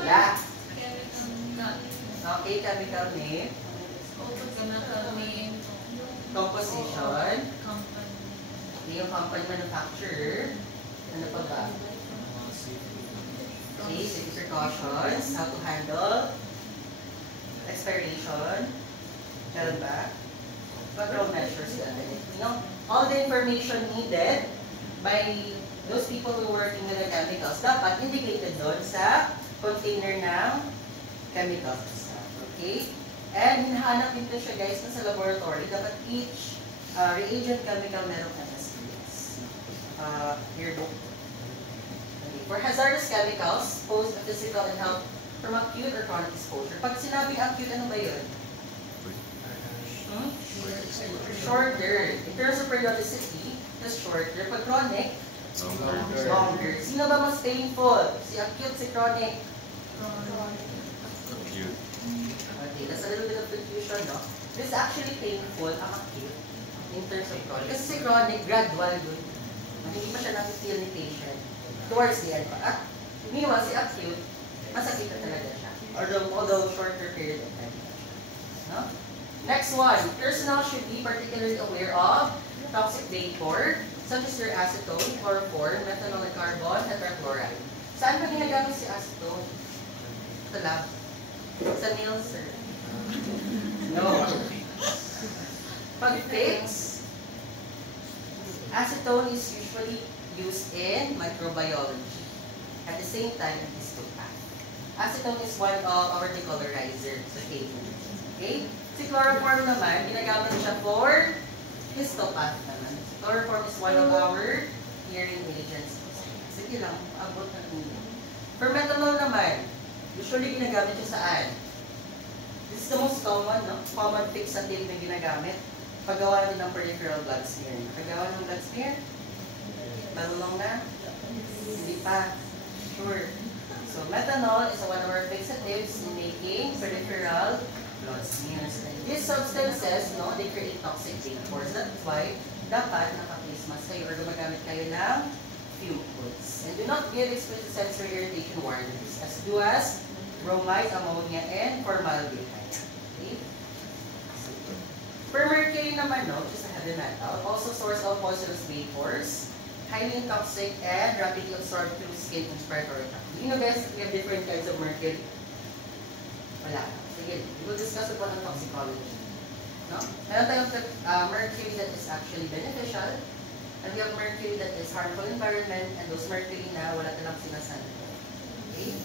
Yeah. Okay, chemical name. Composition. Yung company manufacturer. Ano pa ba? Okay, safety precautions. How to handle. Expiration. Meron ba? Control measures. You know, all the information needed by those people who are working with the chemicals dapat indicated doon sa container ng chemicals. Okay? And hinahanap din siya guys sa laboratory. Dapat each reagent chemical merong MSDS. Yearbook. Okay. For hazardous chemicals, pose a physical and health from acute or chronic exposure. Pag sinabing acute, ano ba yun? Shorter. In terms of periodicity, that's shorter. Pag chronic, longer. Sino ba mas painful? Si acute, si chronic? Acute. Okay, that's a little bit of confusion, no? This is actually painful, ang acute, in terms of chronic. Kasi si chronic, gradual yun. Hindi pa siya nang-feel ni patient. Towards the end pa. At meanwhile, si acute, masakit na talaga siya. Although shorter period of time. No? Next one, personnel should be particularly aware of toxic vapor, such as your acetone, chloroform, methanol, and carbon, tetrachloride. Saan ba ginagamit si acetone? Sa lab? Sa nails, sir? No. Pag-fix, acetone is usually used in microbiology. At the same time, in histopath. Acetone is one of our decolorizers. Okay? Si chloroform naman, ginagamit siya for histopath naman. Chloroform is one of our hearing agents. Sige lang, abot na ulo. For methanol naman, usually ginagamit siya saan? This is the most common, no? Common fix at na ginagamit. Paggawa din ng peripheral blood smear. Paggawa ng blood smear? Marunong na? Hindi pa. Sure. So, methanol is one of our fixatives in making peripheral blood smears. And these substances, no, they create toxic vapors. That's why, dapat naka-face mask kayo or gumagamit kayo ng fume hoods. And do not give explicit sensory irritation warnings, as do as bromide, ammonia, and formaldehyde. Okay? For mercury naman, no, which is a heavy metal, also source of poisonous vapors, highly toxic, and rapidly absorbed through skin and respiratory tract. You know guys, we have different kinds of mercury. Wala. Sige, we will discuss about ang toxicology. No? Meron tayong mercury that is actually beneficial, and we have mercury that is harmful environment, and those mercury na wala talang sinasabi. Okay?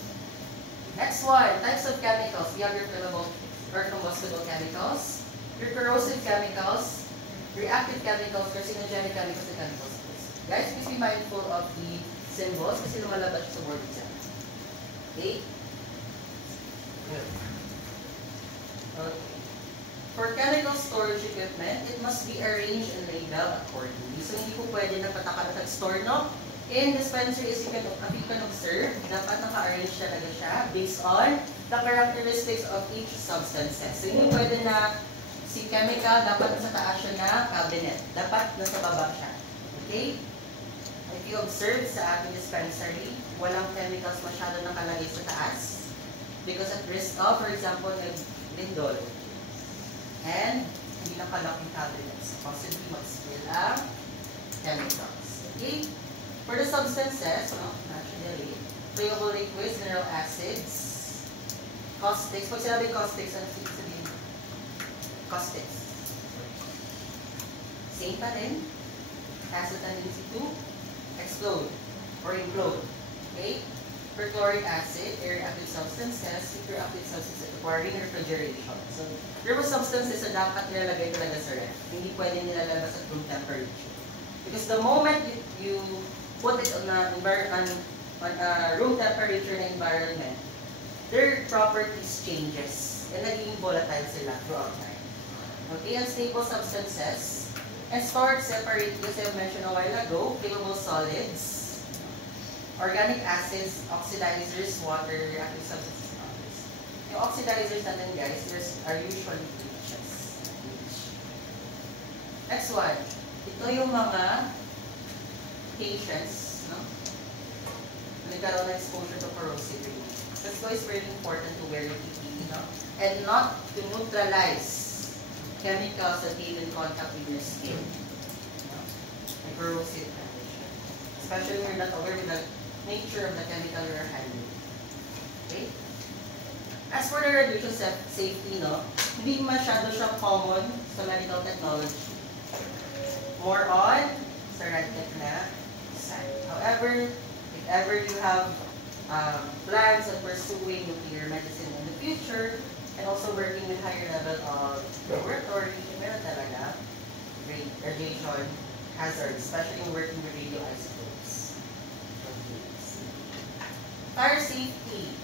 Next one, types of chemicals. We have your flammable or combustible chemicals, your corrosive chemicals, reactive chemicals, carcinogenic chemicals, and chemicals. Guys, please be mindful of the symbols kasi lumalabas siya sa board exam. Okay? Good. Okay. For chemical storage equipment, it must be arranged and labeled accordingly. So, hindi po pwede na pataka-store, no? In dispensary, as you can observe, dapat naka-arrange talaga siya based on the characteristics of each substances. So, hindi pwede na si chemical, dapat nasa taas siya na cabinet. Dapat nasa baba siya. Okay? If you observe sa ating dispensary, walang chemicals masyado nakalagay sa taas because at risk of, for example, nag-lindol and hindi nakalock yung cabinets. Possibly mag-spill ang chemicals. Okay? For the substances, no, naturally, flammable liquids, mineral acids, caustics. Pag sinabi caustics, ano sabihin? Caustics. Same pa rin. Acetylene C2, explode or implode. Okay? Perchloric acid, radioactive substances, superactive substances requiring refrigeration. So, there were substances na dapat nilalagay talaga sa ref. Hindi pwede nilalabas at room temperature. Because the moment you put it on a room temperature na environment, their properties changes and naging volatile sila throughout time. Okay, unstable substances and stored separately, as I mentioned a while ago, flammable solids, organic acids, oxidizers, water, reactive substances, and others. Yung oxidizers natin guys, are usually bleaches. Next one, ito yung mga patients, no? Nagkaroon ng exposure to corrosive radiation. That's why it's very important to wear your PPE, no? And not to neutralize chemicals that came in contact with your skin. No? Like corrosive condition. Especially when you're not aware with the nature of the chemical you're handling. Okay? As for the radiation safety, no, hindi masyado siya common sa medical technology. More on sa radtech na side. However, if ever you have plans of pursuing nuclear medicine in the future, and also working with higher level of laboratory, meron talaga radiation hazards, especially when working with radioisotopes. Fire safety.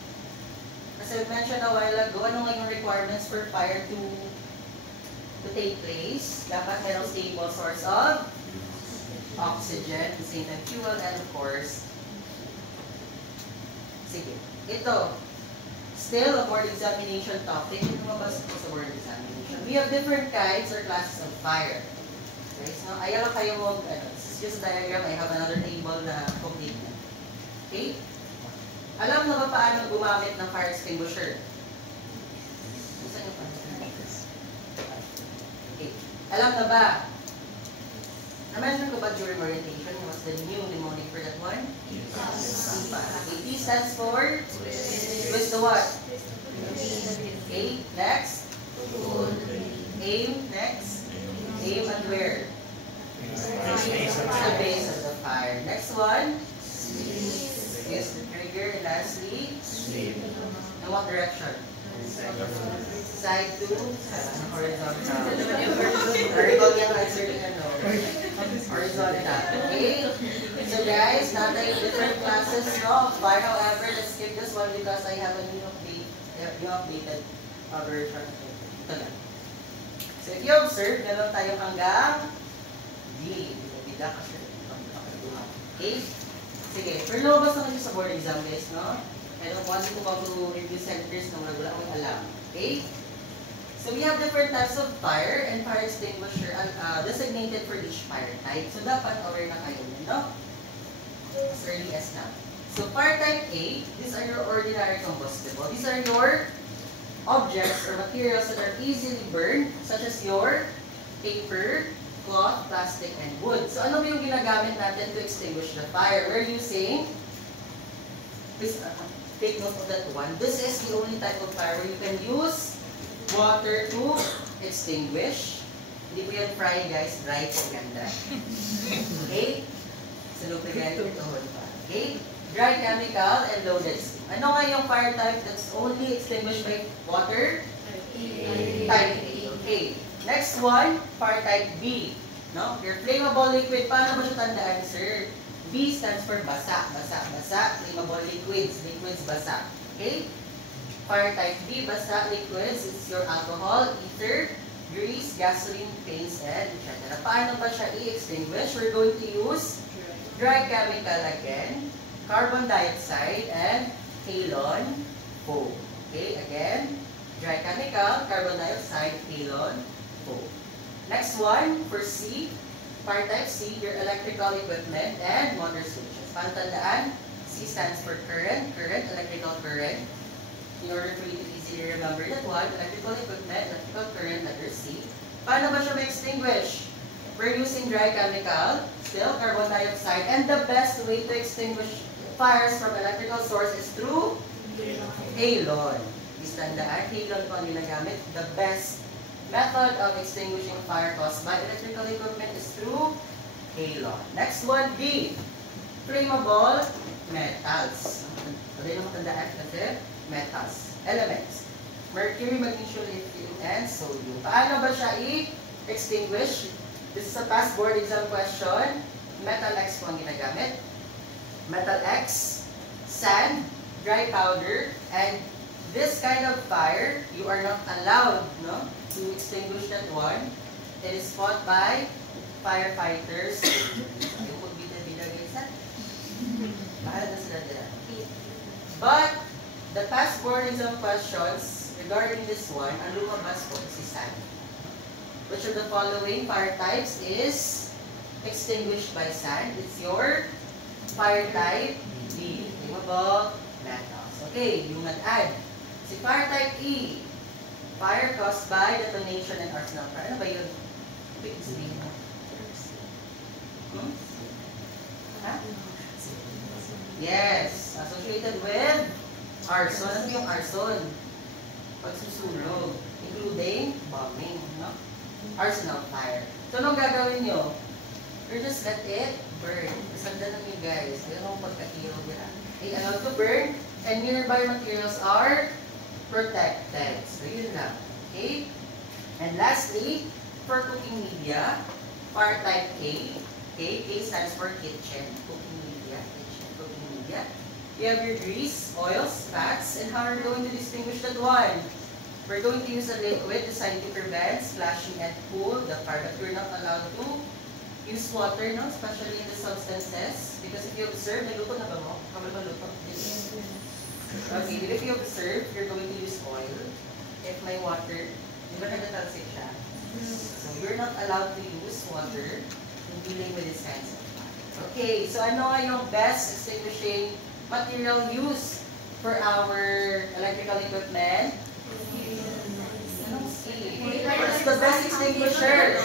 As I mentioned a while ago, ano nga yung requirements for fire to take place? Dapat merong stable source of oxygen, the same time fuel, and of course, sige, ito, still a board examination topic. Ito lumabas po sa board examination. We have different kinds or classes of fire. Okay, so ayaw lang kayo this is just a diagram. I have another table na complete na. Okay? Alam na ba paano gumamit ng fire extinguisher? Okay. Alam na ba? Na-mention ko ba during orientation? What's the new mnemonic for that one? Yes. Okay, T stands for? Twist the what? Okay, next? Aim, next? Aim at where? The base of the fire. Next one? Use the trigger. And lastly? In what direction? Side to horizontal. Horizontal. Okay? So guys, natin different classes of fire. However, let's skip this one because I have a new updated version. Ito lang. So if you observe, meron tayong hanggang D. Bida kasi. Okay? Sige, pero lumabas naman yung sa board exam guys, no? I don't want you to go to review centers na wala akong alam. Okay? So we have different types of fire and fire extinguisher designated for each fire type. So dapat aware na kayo nun, no? As early as now. So fire type A, these are your ordinary combustible. These are your objects or materials that are easily burned, such as your paper, cloth, plastic, and wood. So ano ba yung ginagamit natin to extinguish the fire? We're using this. Take note of that one. This is the only type of fire where you can use water to extinguish. Hindi po yan fry guys, dry po yan dry. Okay? So lubricant ito. Okay? Dry chemical and loaded steam. Ano nga yung fire type that's only extinguished by water? Type A. Okay. Next one, fire type B. No? Your flammable liquid, paano ba siya tandaan, sir? B stands for basa, basa, basa. Flammable liquids, liquids basa. Okay? Fire type B, basa liquids, is your alcohol, ether, grease, gasoline, paints, and etc. Paano ba siya i-extinguish? We're going to use dry chemical again, carbon dioxide, and halon foam. Okay, again, dry chemical, carbon dioxide, halon foam. Next one, for C, fire type C, your electrical equipment and motor switches. Pantandaan, C stands for current, electrical current. In order for you to easily remember that one, electrical equipment, electrical current, letter C. Paano ba siya ma-extinguish? We're using dry chemical, still carbon dioxide, and the best way to extinguish fires from electrical source is through halon. Tandaan, halon po ang ginagamit. The best method of extinguishing fire caused by electrical equipment is through halon. Next one, D. flammable metals. Pwede naman tandaan kasi metals. Elements. Mercury, magnesium, lithium, and sodium. Paano ba siya i-extinguish? This is a past board exam question. Metal X po ang ginagamit. Metal X, sand, dry powder, and this kind of fire, you are not allowed to extinguish that one. It is fought by firefighters. Ayaw po bida-bida guys ha? Mahal na sila dila. But, the past board exam questions regarding this one, ang lumabas po si sand. Which of the following fire types is extinguished by sand? It's your fire type B. Flammable metals. Okay, yung nag-add. Si fire type E, fire caused by detonation and arsenal fire. Ano ba yun? Ibig sabihin mo? Ha? Yes, associated with arson. Ano yung arson? Pagsusunog, including bombing, no? Arsenal fire. So, anong gagawin nyo? You just let it burn. Kasanda lang nyo guys. Ayaw mong pagkakiro nila. They allowed to burn, and nearby materials are protected. So, yun lang. Okay? And lastly, for cooking media, fire type K. K stands for kitchen. Cooking media. Kitchen, cooking media. You have your grease, oils, fats, and how are you going to distinguish that one? We're going to use a liquid designed to prevent splashing and cool the fire, but we're not allowed to use water, no? Especially in the substances. Because if you observe, naluto na ba mo? Kamal ba luto? Okay, if you observe, you're going to use oil. If may water, di ba nagatalsik siya? So you're not allowed to use water in dealing with these kinds of fire. Okay, so ano nga yung best extinguishing material used for our electrical equipment? What is the best extinguisher?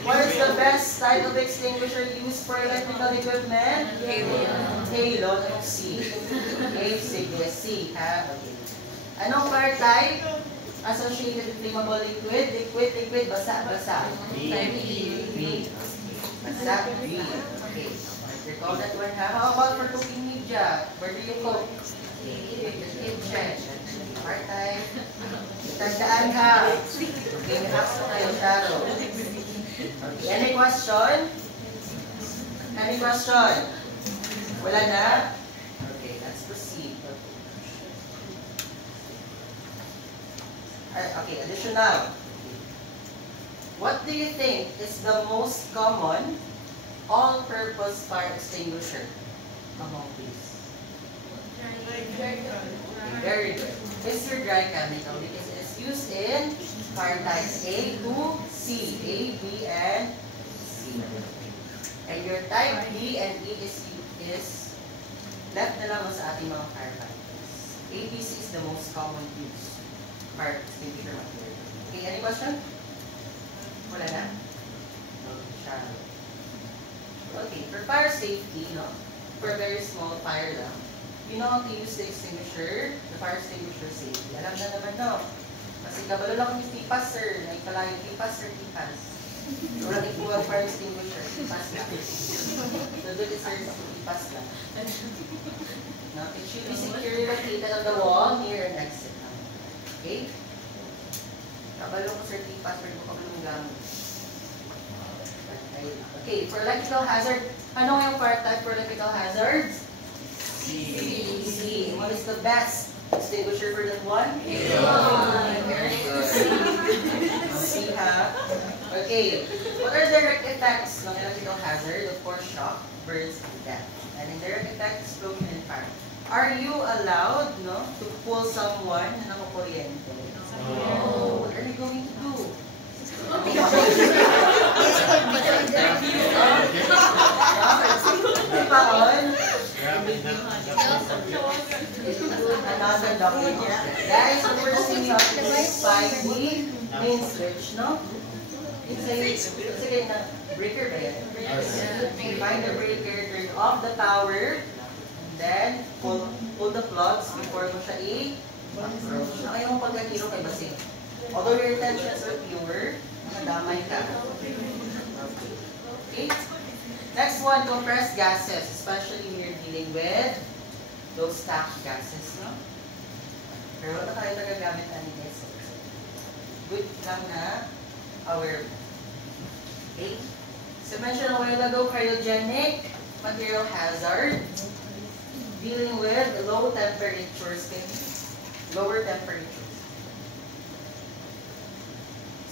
What is the best type of extinguisher used for electrical equipment? Halon. Anong C? Okay, sige, C. Ha? Okay. Anong fire type? Associated with flammable liquid? Liquid, basa. B. Basa, B. Okay. Recall that one ha. How about for cooking media? Where do you cook? Kitchen. Fire type. Tandaan ha. Okay, may-ask na tayo shadow. Okay, any question? Any question? Wala na? Okay, let's proceed. Okay, additional. What do you think is the most common all-purpose fire extinguisher among these? Very good. It's your dry chemical because it is used in fire types A to C. A, B, and C. And your type B and E is left na lang sa ating mga firefighters. A, B, C is the most common use fire extinguisher material. Okay, any question? Wala na? Okay, for fire safety, for a very small fire lang, you know how to use the extinguisher, the fire extinguisher safety. Alam na naman, no? Kasi kabalo lang yung tipas, sir. Naikala yung tipas, sir, tipas. Wala ikuha fire extinguisher, tipas lang. So, doon is sir, tipas lang. No? It should be securely located on the wall near an exit. Okay? Kabalo ko, sir, tipas, pero ko kabalo yung gamit. Okay, for electrical hazard, ano yung fire type for electrical hazards? C. What is the best extinguisher for that one? C, ha? Okay. What are direct effects ng electrical hazard? Of course, shock, burns, and death. And indirect effect, explosion and fire. Are you allowed, to pull someone na nakakuryente? No. What are you going to do? Another document. Guys, the first thing you have to do is find the main switch, no? It's again, breaker ba yan? Find the breaker, turn off the power, and then pull the plugs before mo siya i-approach. Ayaw mong pagkakiro kay Basing. Although your intentions are pure, nadamay ka. Okay? Next Next one, compressed gases, especially when you're dealing with those stacked gases, no? Pero wala tayo nagagamit na ni guys. Good lang na aware. Okay? So mentioned a while ago, cryogenic material hazard, dealing with low temperatures, lower temperatures.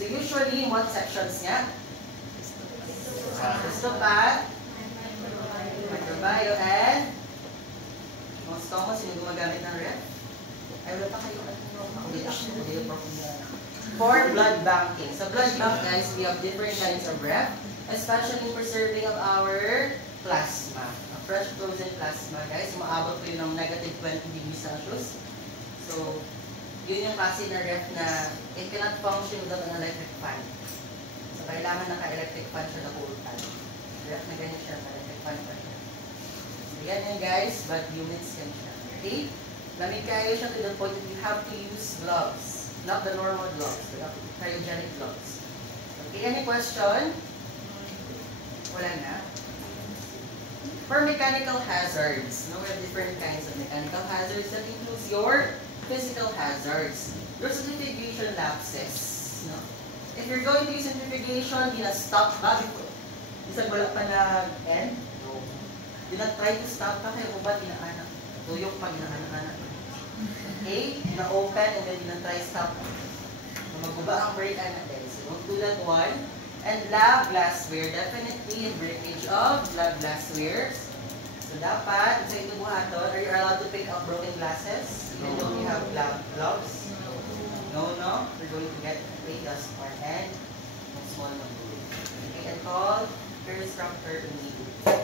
So usually, in what sections nga? Histopath, microbio, and most common, sino gumagamit ng ref? Ay, wala pa kayo. For blood banking. So blood bank, guys, we have different kinds of ref, especially preserving of our plasma. A fresh frozen plasma, guys, maabot po yun ng negative 20 degrees Celsius. So, yun yung klase na ref na it cannot function without an electric fan. So, kailangan naka-electric fan siya na whole time. Ref na ganyan siya, electric fan pa siya. So, yan yun, guys, but units can siya. Okay? Lamig kayo siya to the point that you have to use gloves. Not the normal gloves, but the cryogenic gloves. Okay, any question? Wala na? For mechanical hazards, no, we have different kinds of mechanical hazards that includes your physical hazards. Your centrifugation lapses. No? If you're going to use centrifugation, di na stop ba before? Isang wala pa nag-end? No. Di na try to stop ka kayo kung ba tinaanak. Tuyok pa ginaanak-anak. Okay? Na-open and then di na try stop. Maguba ang brake anak guys. So don't do that one. And lab glassware, definitely in breakage of lab glassware. So dapat, sa ito buhaton, are you allowed to pick up broken glasses? Even though you have lab gloves? No, no. We're going to get a dust part and a small number. Okay, and call your instructor immediately.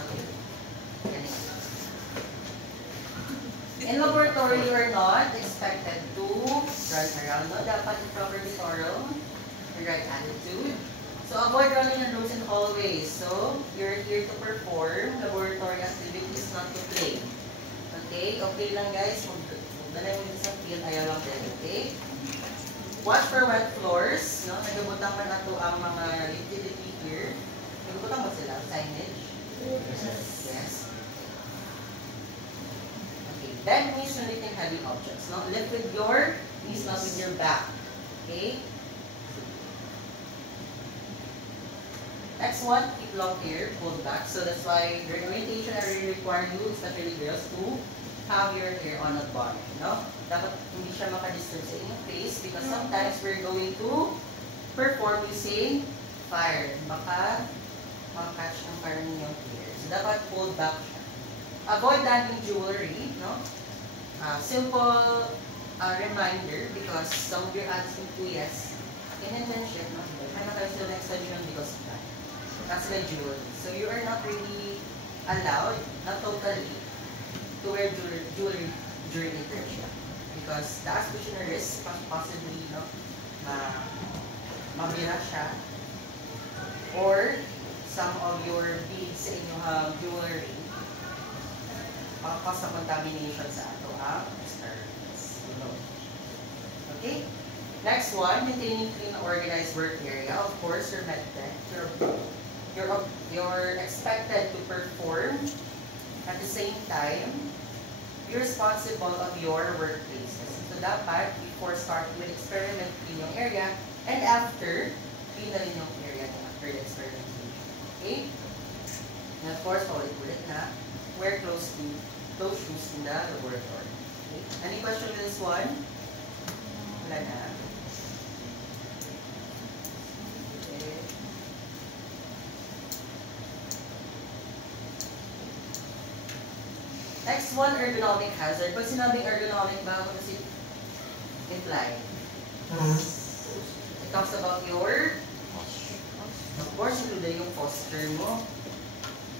Okay. In laboratory, you are not expected to run around. No? Dapat properly thorough. The right attitude. So avoid running in rooms and hallways. So you're here to perform laboratory activities, not to play. Okay? Okay lang guys. Kung dalay mo sa field, ayaw lang din. Okay? Watch for wet floors. No? Nagabutang man ato ang mga utility here. Nagabutang ba sila? Signage? Yes. Okay. Bend means when lifting heavy objects. No? Lift with your knees, not with your back. Okay? Next one, keep long hair, pulled back. So that's why during orientation, I really require you, especially girls, to have your hair on a bun. No? Dapat hindi siya makadisturb sa inyong face because sometimes we're going to perform using fire. Baka makakatch ng fire ninyong hair. So dapat pulled back siya. Avoid dangling jewelry. No? Simple reminder because some of your asking to yes, in internship, no? Kaya kayo sila ng extension because of that. That's the jewelry. So you are not really allowed, not totally, to wear jewelry during internship. Because the aspirational risk possibly, no, mabira siya. Or some of your beads sa inyong jewelry cause of contamination sa ato ang experiments. Okay? Next one, maintaining clean, organized work area. Of course, your medtech, you're expected to perform at the same time, be responsible of your workplaces. So dapat, before starting with experiment, clean yung area, and after, clean na rin yung area after the experimentation. Okay? And of course, paulit-ulit na, wear closed shoes in the laboratory. Okay? Any question with this one? Wala na. Next one, ergonomic hazard. Pag sinabing ergonomic, ba ako kasi imply? It talks about your, of course, included yung posture mo.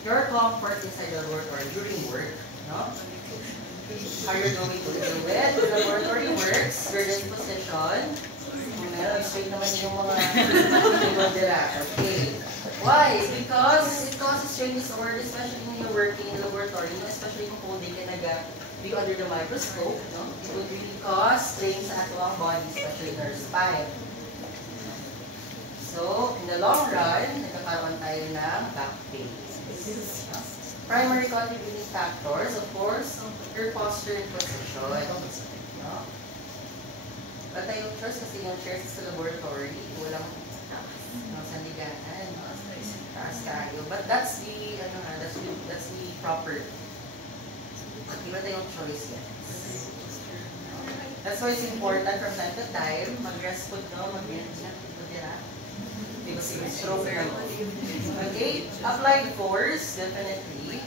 Your comfort inside the laboratory during work, no? How you're going to deal with laboratory works, your disposition. Straight naman yung mga okay. Why? Because it causes strain disorder, especially when you're working in the laboratory, especially kung holding ka be under the microscope, no? It would really cause strain sa ato ang body, especially in our spine. So, in the long run, nagkakaroon tayo ng back phase. Primary contributing factors, of course, your posture and position. No? But tayong trust kasi yung chairs sa laboratory, walang sandiganan. Taas tayo. But that's the, that's the proper. Iba tayong choice yan. That's why it's important from time to time, mag-rest food, no? Mag-rest na, di ba si stroke na? Okay, applied force, definitely.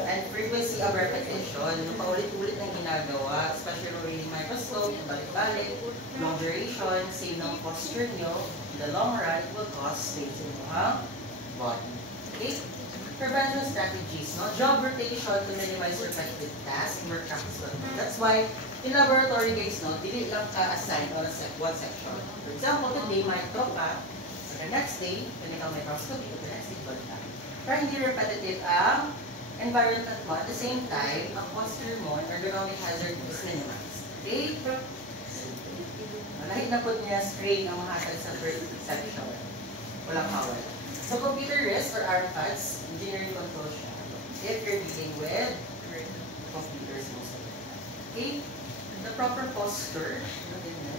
And frequency of repetition, paulit-ulit ng ginagawa, especially reading microscope, balik-balik, long duration, same ng posture nyo, in the long run, it will cause stains in your body. Okay? Prevention strategies, no? Job rotation to minimize repetitive tasks, work practice. That's why, in laboratory guys, no, dili lang ka-assign on one section. For example, today, micro ka, so the next day, clinical microscopy, the next day, blood ka. Pero hindi repetitive ang environment mo. At the same time, ang posture mo, ergonomic hazard is minimized. Okay? Malahit na po niya strain ang mahatag sa first section. Walang power. So, computer wrist or arm pads, engineering control siya. If you're dealing with computers most of the time. Okay? The proper posture.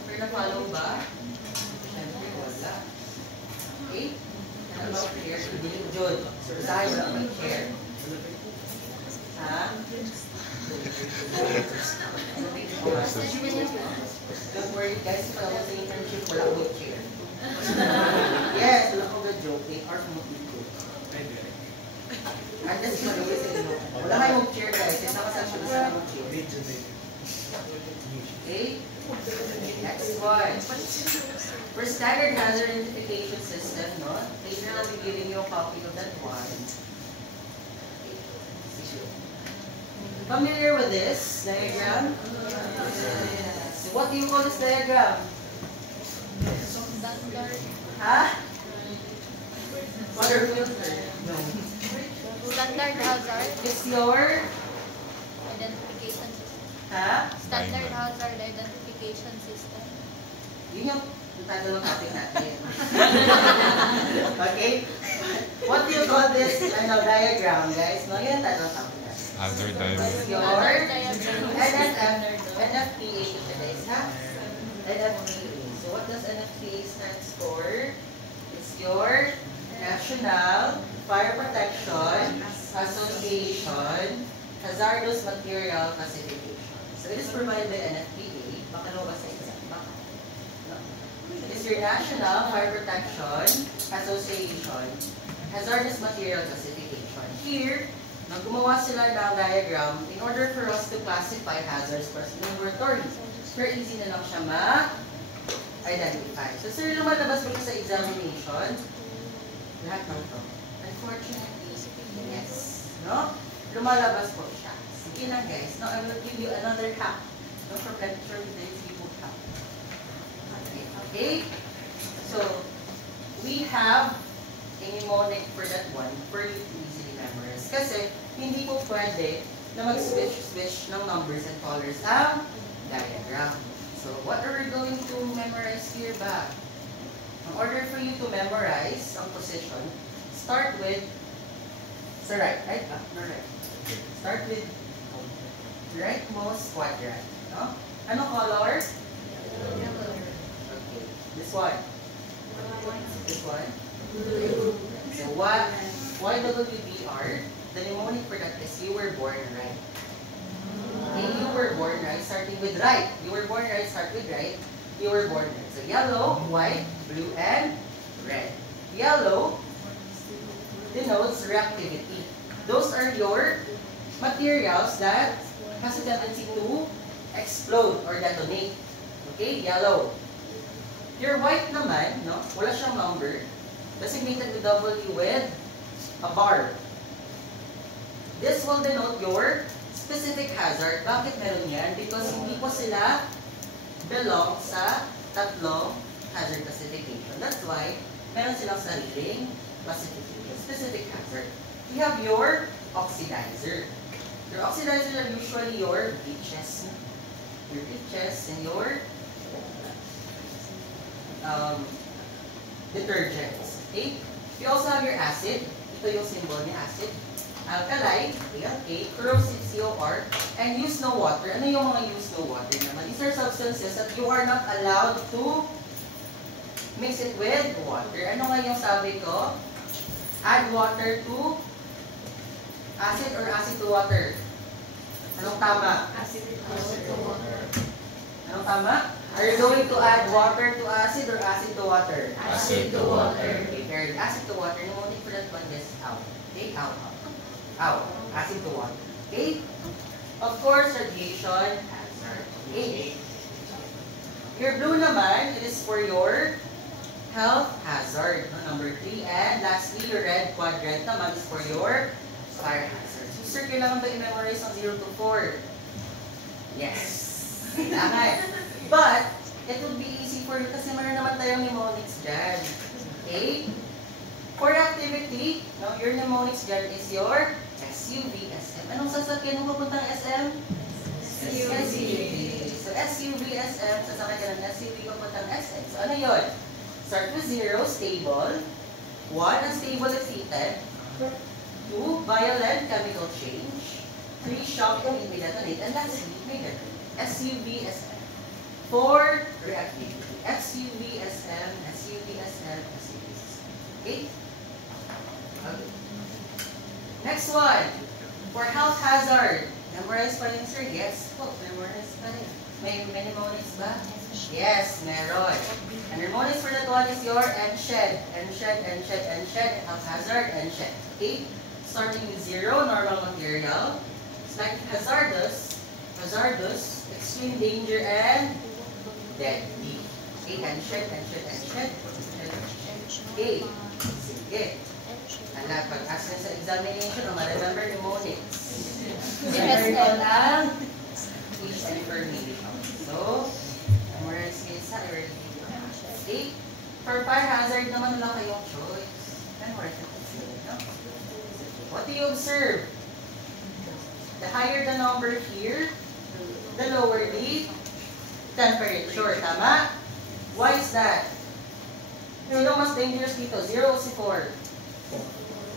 Pero na-follow ba? Siyempre, wala. Okay? And about here, hindi yung Jod. So, tayo wala may chair. Ha? Don't worry guys, pag ako sa internship, wala akong chair. Yes, wala akong joking or motivo. And that's what we say, wala kayong chair guys, isa ka sa siya ng chair. Okay? Next one. For standard hazard identification system, no? Later I'll be giving you a copy of that one. Familiar with this diagram? So what do you call this diagram? Standard. Ha? Water filter? No. Standard hazard It's your... identification system. Ha? Standard hazard identification system. Yun yung title ng topic natin. Okay? What do you call this diagram, guys? No, yun yung title ng topic natin. Hazard diagram. It's your NFPA guys, ha? NFPA. So what does NFPA stands for? It's your National Fire Protection Association Hazardous Material Classification. So it is provided by NFPA. Baka no ba sa exam? Baka. No. It is your National Fire Protection Association Hazardous Material Classification. Here, nang gumawa sila ng diagram in order for us to classify hazards for laboratory. Very easy na lang siya ma-identify. So, sir, lumalabas mo sa examination, lahat ng to. Unfortunately, yes. No? Lumalabas po siya. Sige na guys. Now, I will give you another hack. No, for lecture, then you will hack. Okay? So, we have a mnemonic for that one for you to easily memorize. Kasi, hindi po pwede na mag-switch ng numbers and colors ang diagram. So, what are we going to memorize here ba? In order for you to memorize ang position, start with sa right. Right? No, right. Start with rightmost quadrant. No? Ano color? Okay. This one. This one. So, YWBR, the mnemonic for that is you were born right. Okay, you were born right, starting with right. You were born right, start with right. You were born right. So, yellow, white, blue, and red. Yellow denotes reactivity. Those are your materials that has a tendency to explode or detonate. Okay, yellow. Your white naman, no, wala siyang number, designated with W with a bar. This will denote your specific hazard. Bakit meron yan? Because hindi po sila belong sa tatlong hazard classification. That's why meron silang sariling classification, specific hazard. You have your oxidizer. Your oxidizers are usually your bleaches. Your bleaches and your detergents. Okay? You also have your acid. Ito ito yung symbol niya, acid. Alkali, ALK, corrosive, COR, and use no water. Ano yung mga use no water naman? These are substances that you are not allowed to mix it with water. Ano nga yung sabi ko? Add water to acid or acid to water? Anong tama? Acid to water. Anong tama? Are you going to add water to acid or acid to water? Acid to water. Okay, very acid to water. Pneumotic for that one is out. Okay, out. Out. Acid to water. Okay? Of course, radiation hazard. Okay. Your blue naman, it is for your health hazard. No, number 3. And lastly, your red quadrant naman is for your fire hazard. So, sir, kailangan ba i-memorize ang 0 to 4? Yes. Kailangan. But, it would be easy for you kasi meron naman tayong mnemonics dyan. Okay? For activity, no, your mnemonics dyan is your SUV, SM. Anong sasakyan mo papuntang SM? SUV. So, SUV, SM, sasakyan ka ng SUV papuntang SM. So, ano yun? Start with 0, stable. 1, unstable is heated. 2, violent chemical change. 3, shock and it may detonate. And lastly, it may detonate. SUV, SM. 4, reactivity. SUV, SM, SUV, SM, SUV, SM. Okay? Okay. Next one. For health hazard. Memorize pa rin, sir? Yes. Oh, memorize pa rin. May mnemonics ba? Yes, meron. And mnemonics for that one is your NSHED. NSHED, NSHED, NSHED. Health hazard, NSHED. Okay? Starting with 0, normal material. It's like hazardous, extreme danger, and deadly. Okay, NSHED, NSHED, NSHED. Okay. Sige. Alam, pag-ask na sa examination, ang ma-remember mnemonics. Remember ko lang each information. So, memorize kayo sa early. Okay? For fire hazard naman lang kayong choice. Memorize na sila, no? What do you observe? The higher the number here, the lower the temperature. Tama? Why is that? Sino mas dangerous dito? 0 o si 4?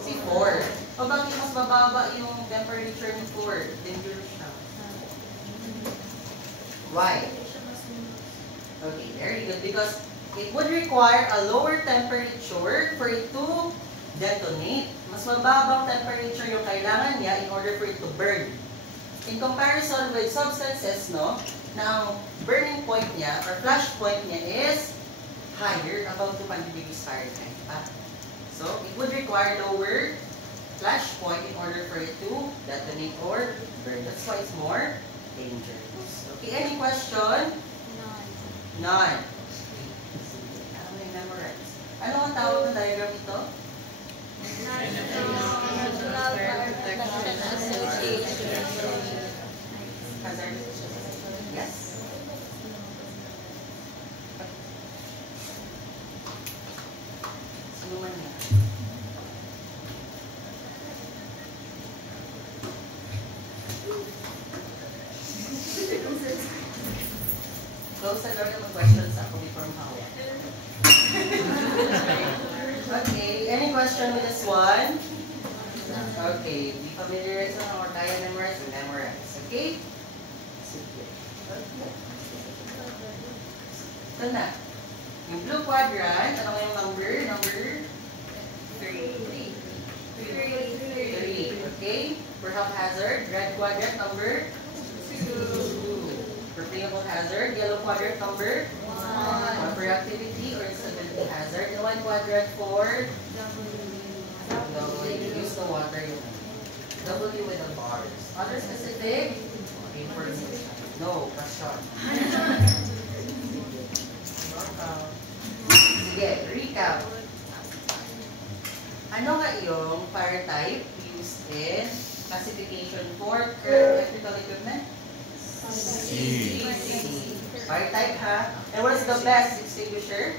Si 4. O bakit mas bababa yung temperature ni 4? Dangerous siya. Why? Okay, very good. Because it would require a lower temperature for it to detonate. Mas mababang temperature yung kailangan niya in order for it to burn. In comparison with substances, no, na ang burning point niya or flash point niya is higher, about 200 degrees Fahrenheit. So, it would require lower flash point in order for it to detonate or burn. That's why it's more dangerous. Okay, any question? None. Ano may memorize? Ano ang tawag ng diagram ito? Hazardous. Yes? Sino man yan? Close the door na mag-questions ako before mahawak. Okay, any question with this one? Okay, be familiar sa or kaya memorize. Okay? Sige. Okay. Ito na. Yung blue quadrant, ano yung number? Number 3. 3. Okay? For health hazard, red quadrant, number 2. For playable hazard, yellow quadrant, number 1. For activity or instability hazard, the white quadrant for W. Use the water yung W with the bars. Other specific information. No, question. Sige, recap. Ano nga yung fire type used in classification for electrical equipment? C. Fire type, ha? And what is the best extinguisher?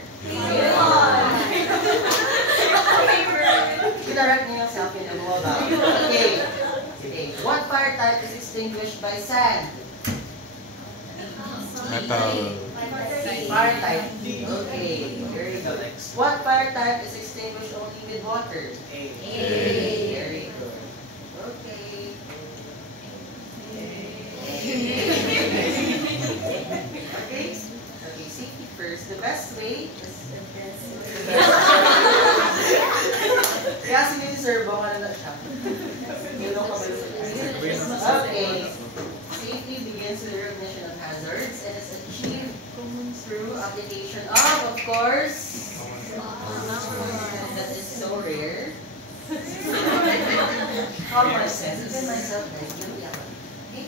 Direct niyo yung self in the mobile. Okay. Okay. What fire type is extinguished by sand? Metal. Fire type. Okay. Very good. What fire type is extinguished only with water? A. Very good. Okay. Okay? Okay, safety first. The best way is... Kaya si Mrs. Sir, baka na siya. You know ka ba yun? Okay. Safety begins with the recognition of hazards and is achieved through application of course, that is so rare. Common sense. Even myself, guys, guilty ako. Okay?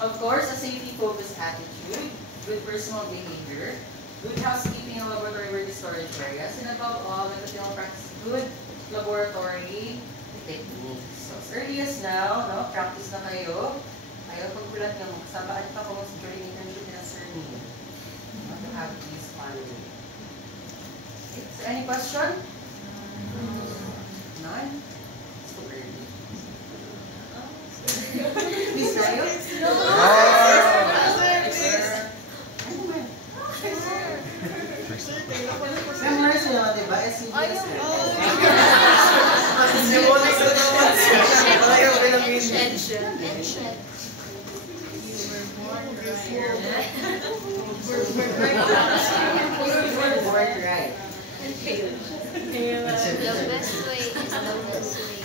Of course, a safety-focused attitude, good personal behavior, good housekeeping in laboratory work storage areas, and above all, nagpapilong practice good laboratory techniques. So, as early as now, no, practice na kayo. Ayaw pagkulat nyo, sabaan pa kung during internship na sir niyo. To have these following. Okay, so any question? None? It's too early. Please tayo? Memorize mo naman, diba? SUBS. Born right. The best way is the best way.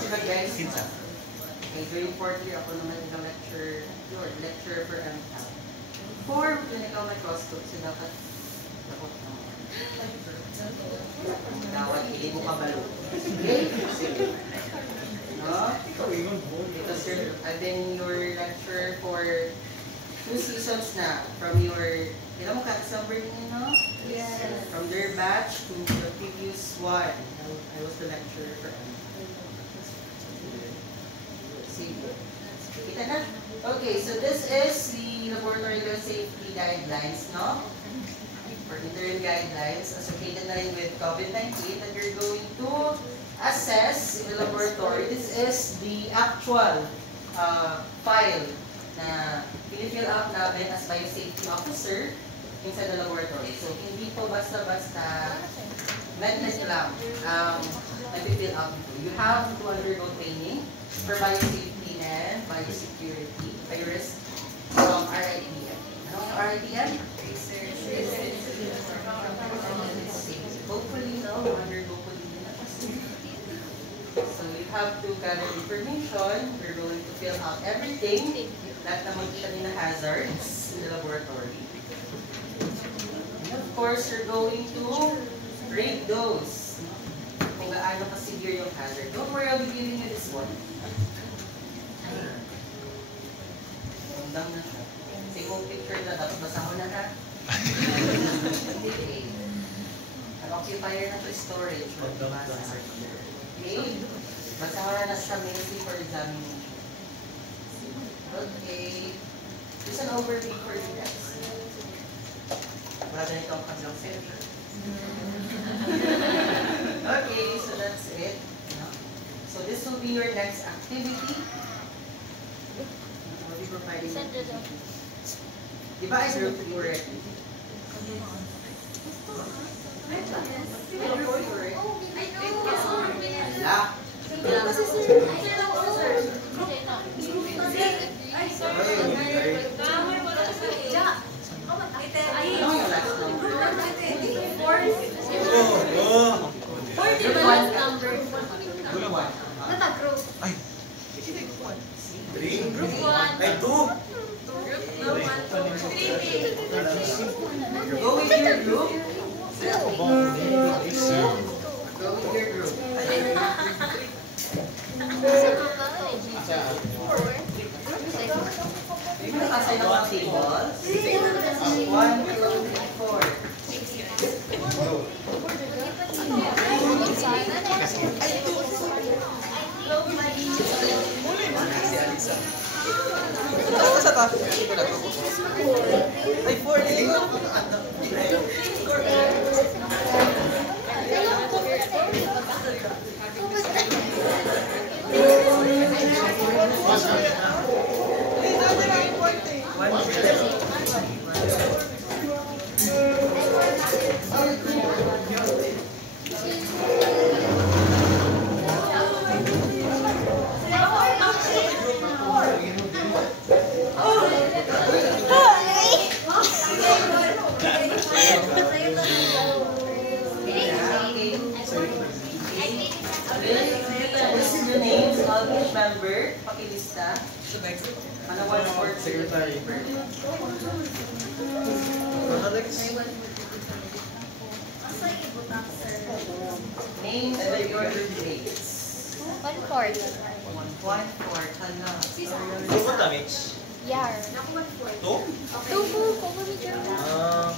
Diba guys? Okay, during fourth year ako naman lecture for MCAT. For clinical microscope, so dapat dapat hindi mo kabalo. Okay? Sige. No? Because I've been your lecturer for 2 seasons na. From your, kailan mo kakasabber niyo, no? Yes. From their batch to the previous one. I was the lecturer for MCAT. Kita na? Okay, so this is the laboratory safety guidelines, no? For interim guidelines associated na rin with COVID-19 that you're going to assess in the laboratory. This is the actual file na pinifill up namin as biosafety officer inside the laboratory. So, hindi po basta-basta mednet lang nag-fill up. You have to undergo training for biosafety and biosecurity, virus from RITM. Ano yung RITM? Hopefully, no, undergo po din na kasi. So you have to gather information. We're going to fill out everything that naman siya din na hazards in the laboratory. And of course, you're going to rate those. Kung gaano ka-severe yung hazard. Don't worry, I'll be giving you this one. Tandang na siya. Kasi kung picture na, dapat basa ko na ha. Okay. Ang occupier na to storage. Okay. Basa ko na sa mainly for examination. Okay. Just an overview for you guys. Wala na ito ang kabilang center. Okay, so that's it. So this will be your next activity. I'll be providing. Di ba I group you already? Go with your group. Go with your group. Maybe nakasay ng mga tables. 1, 2, 3, 4. Ay, 40. This is the names of each member. Pakilista. Ano 1-4 Secretary. Names and the order dates. 1/4. 1-4. Hala. Bukan tak mix? Yar. Tu? Tubo, kubo ni Jerome.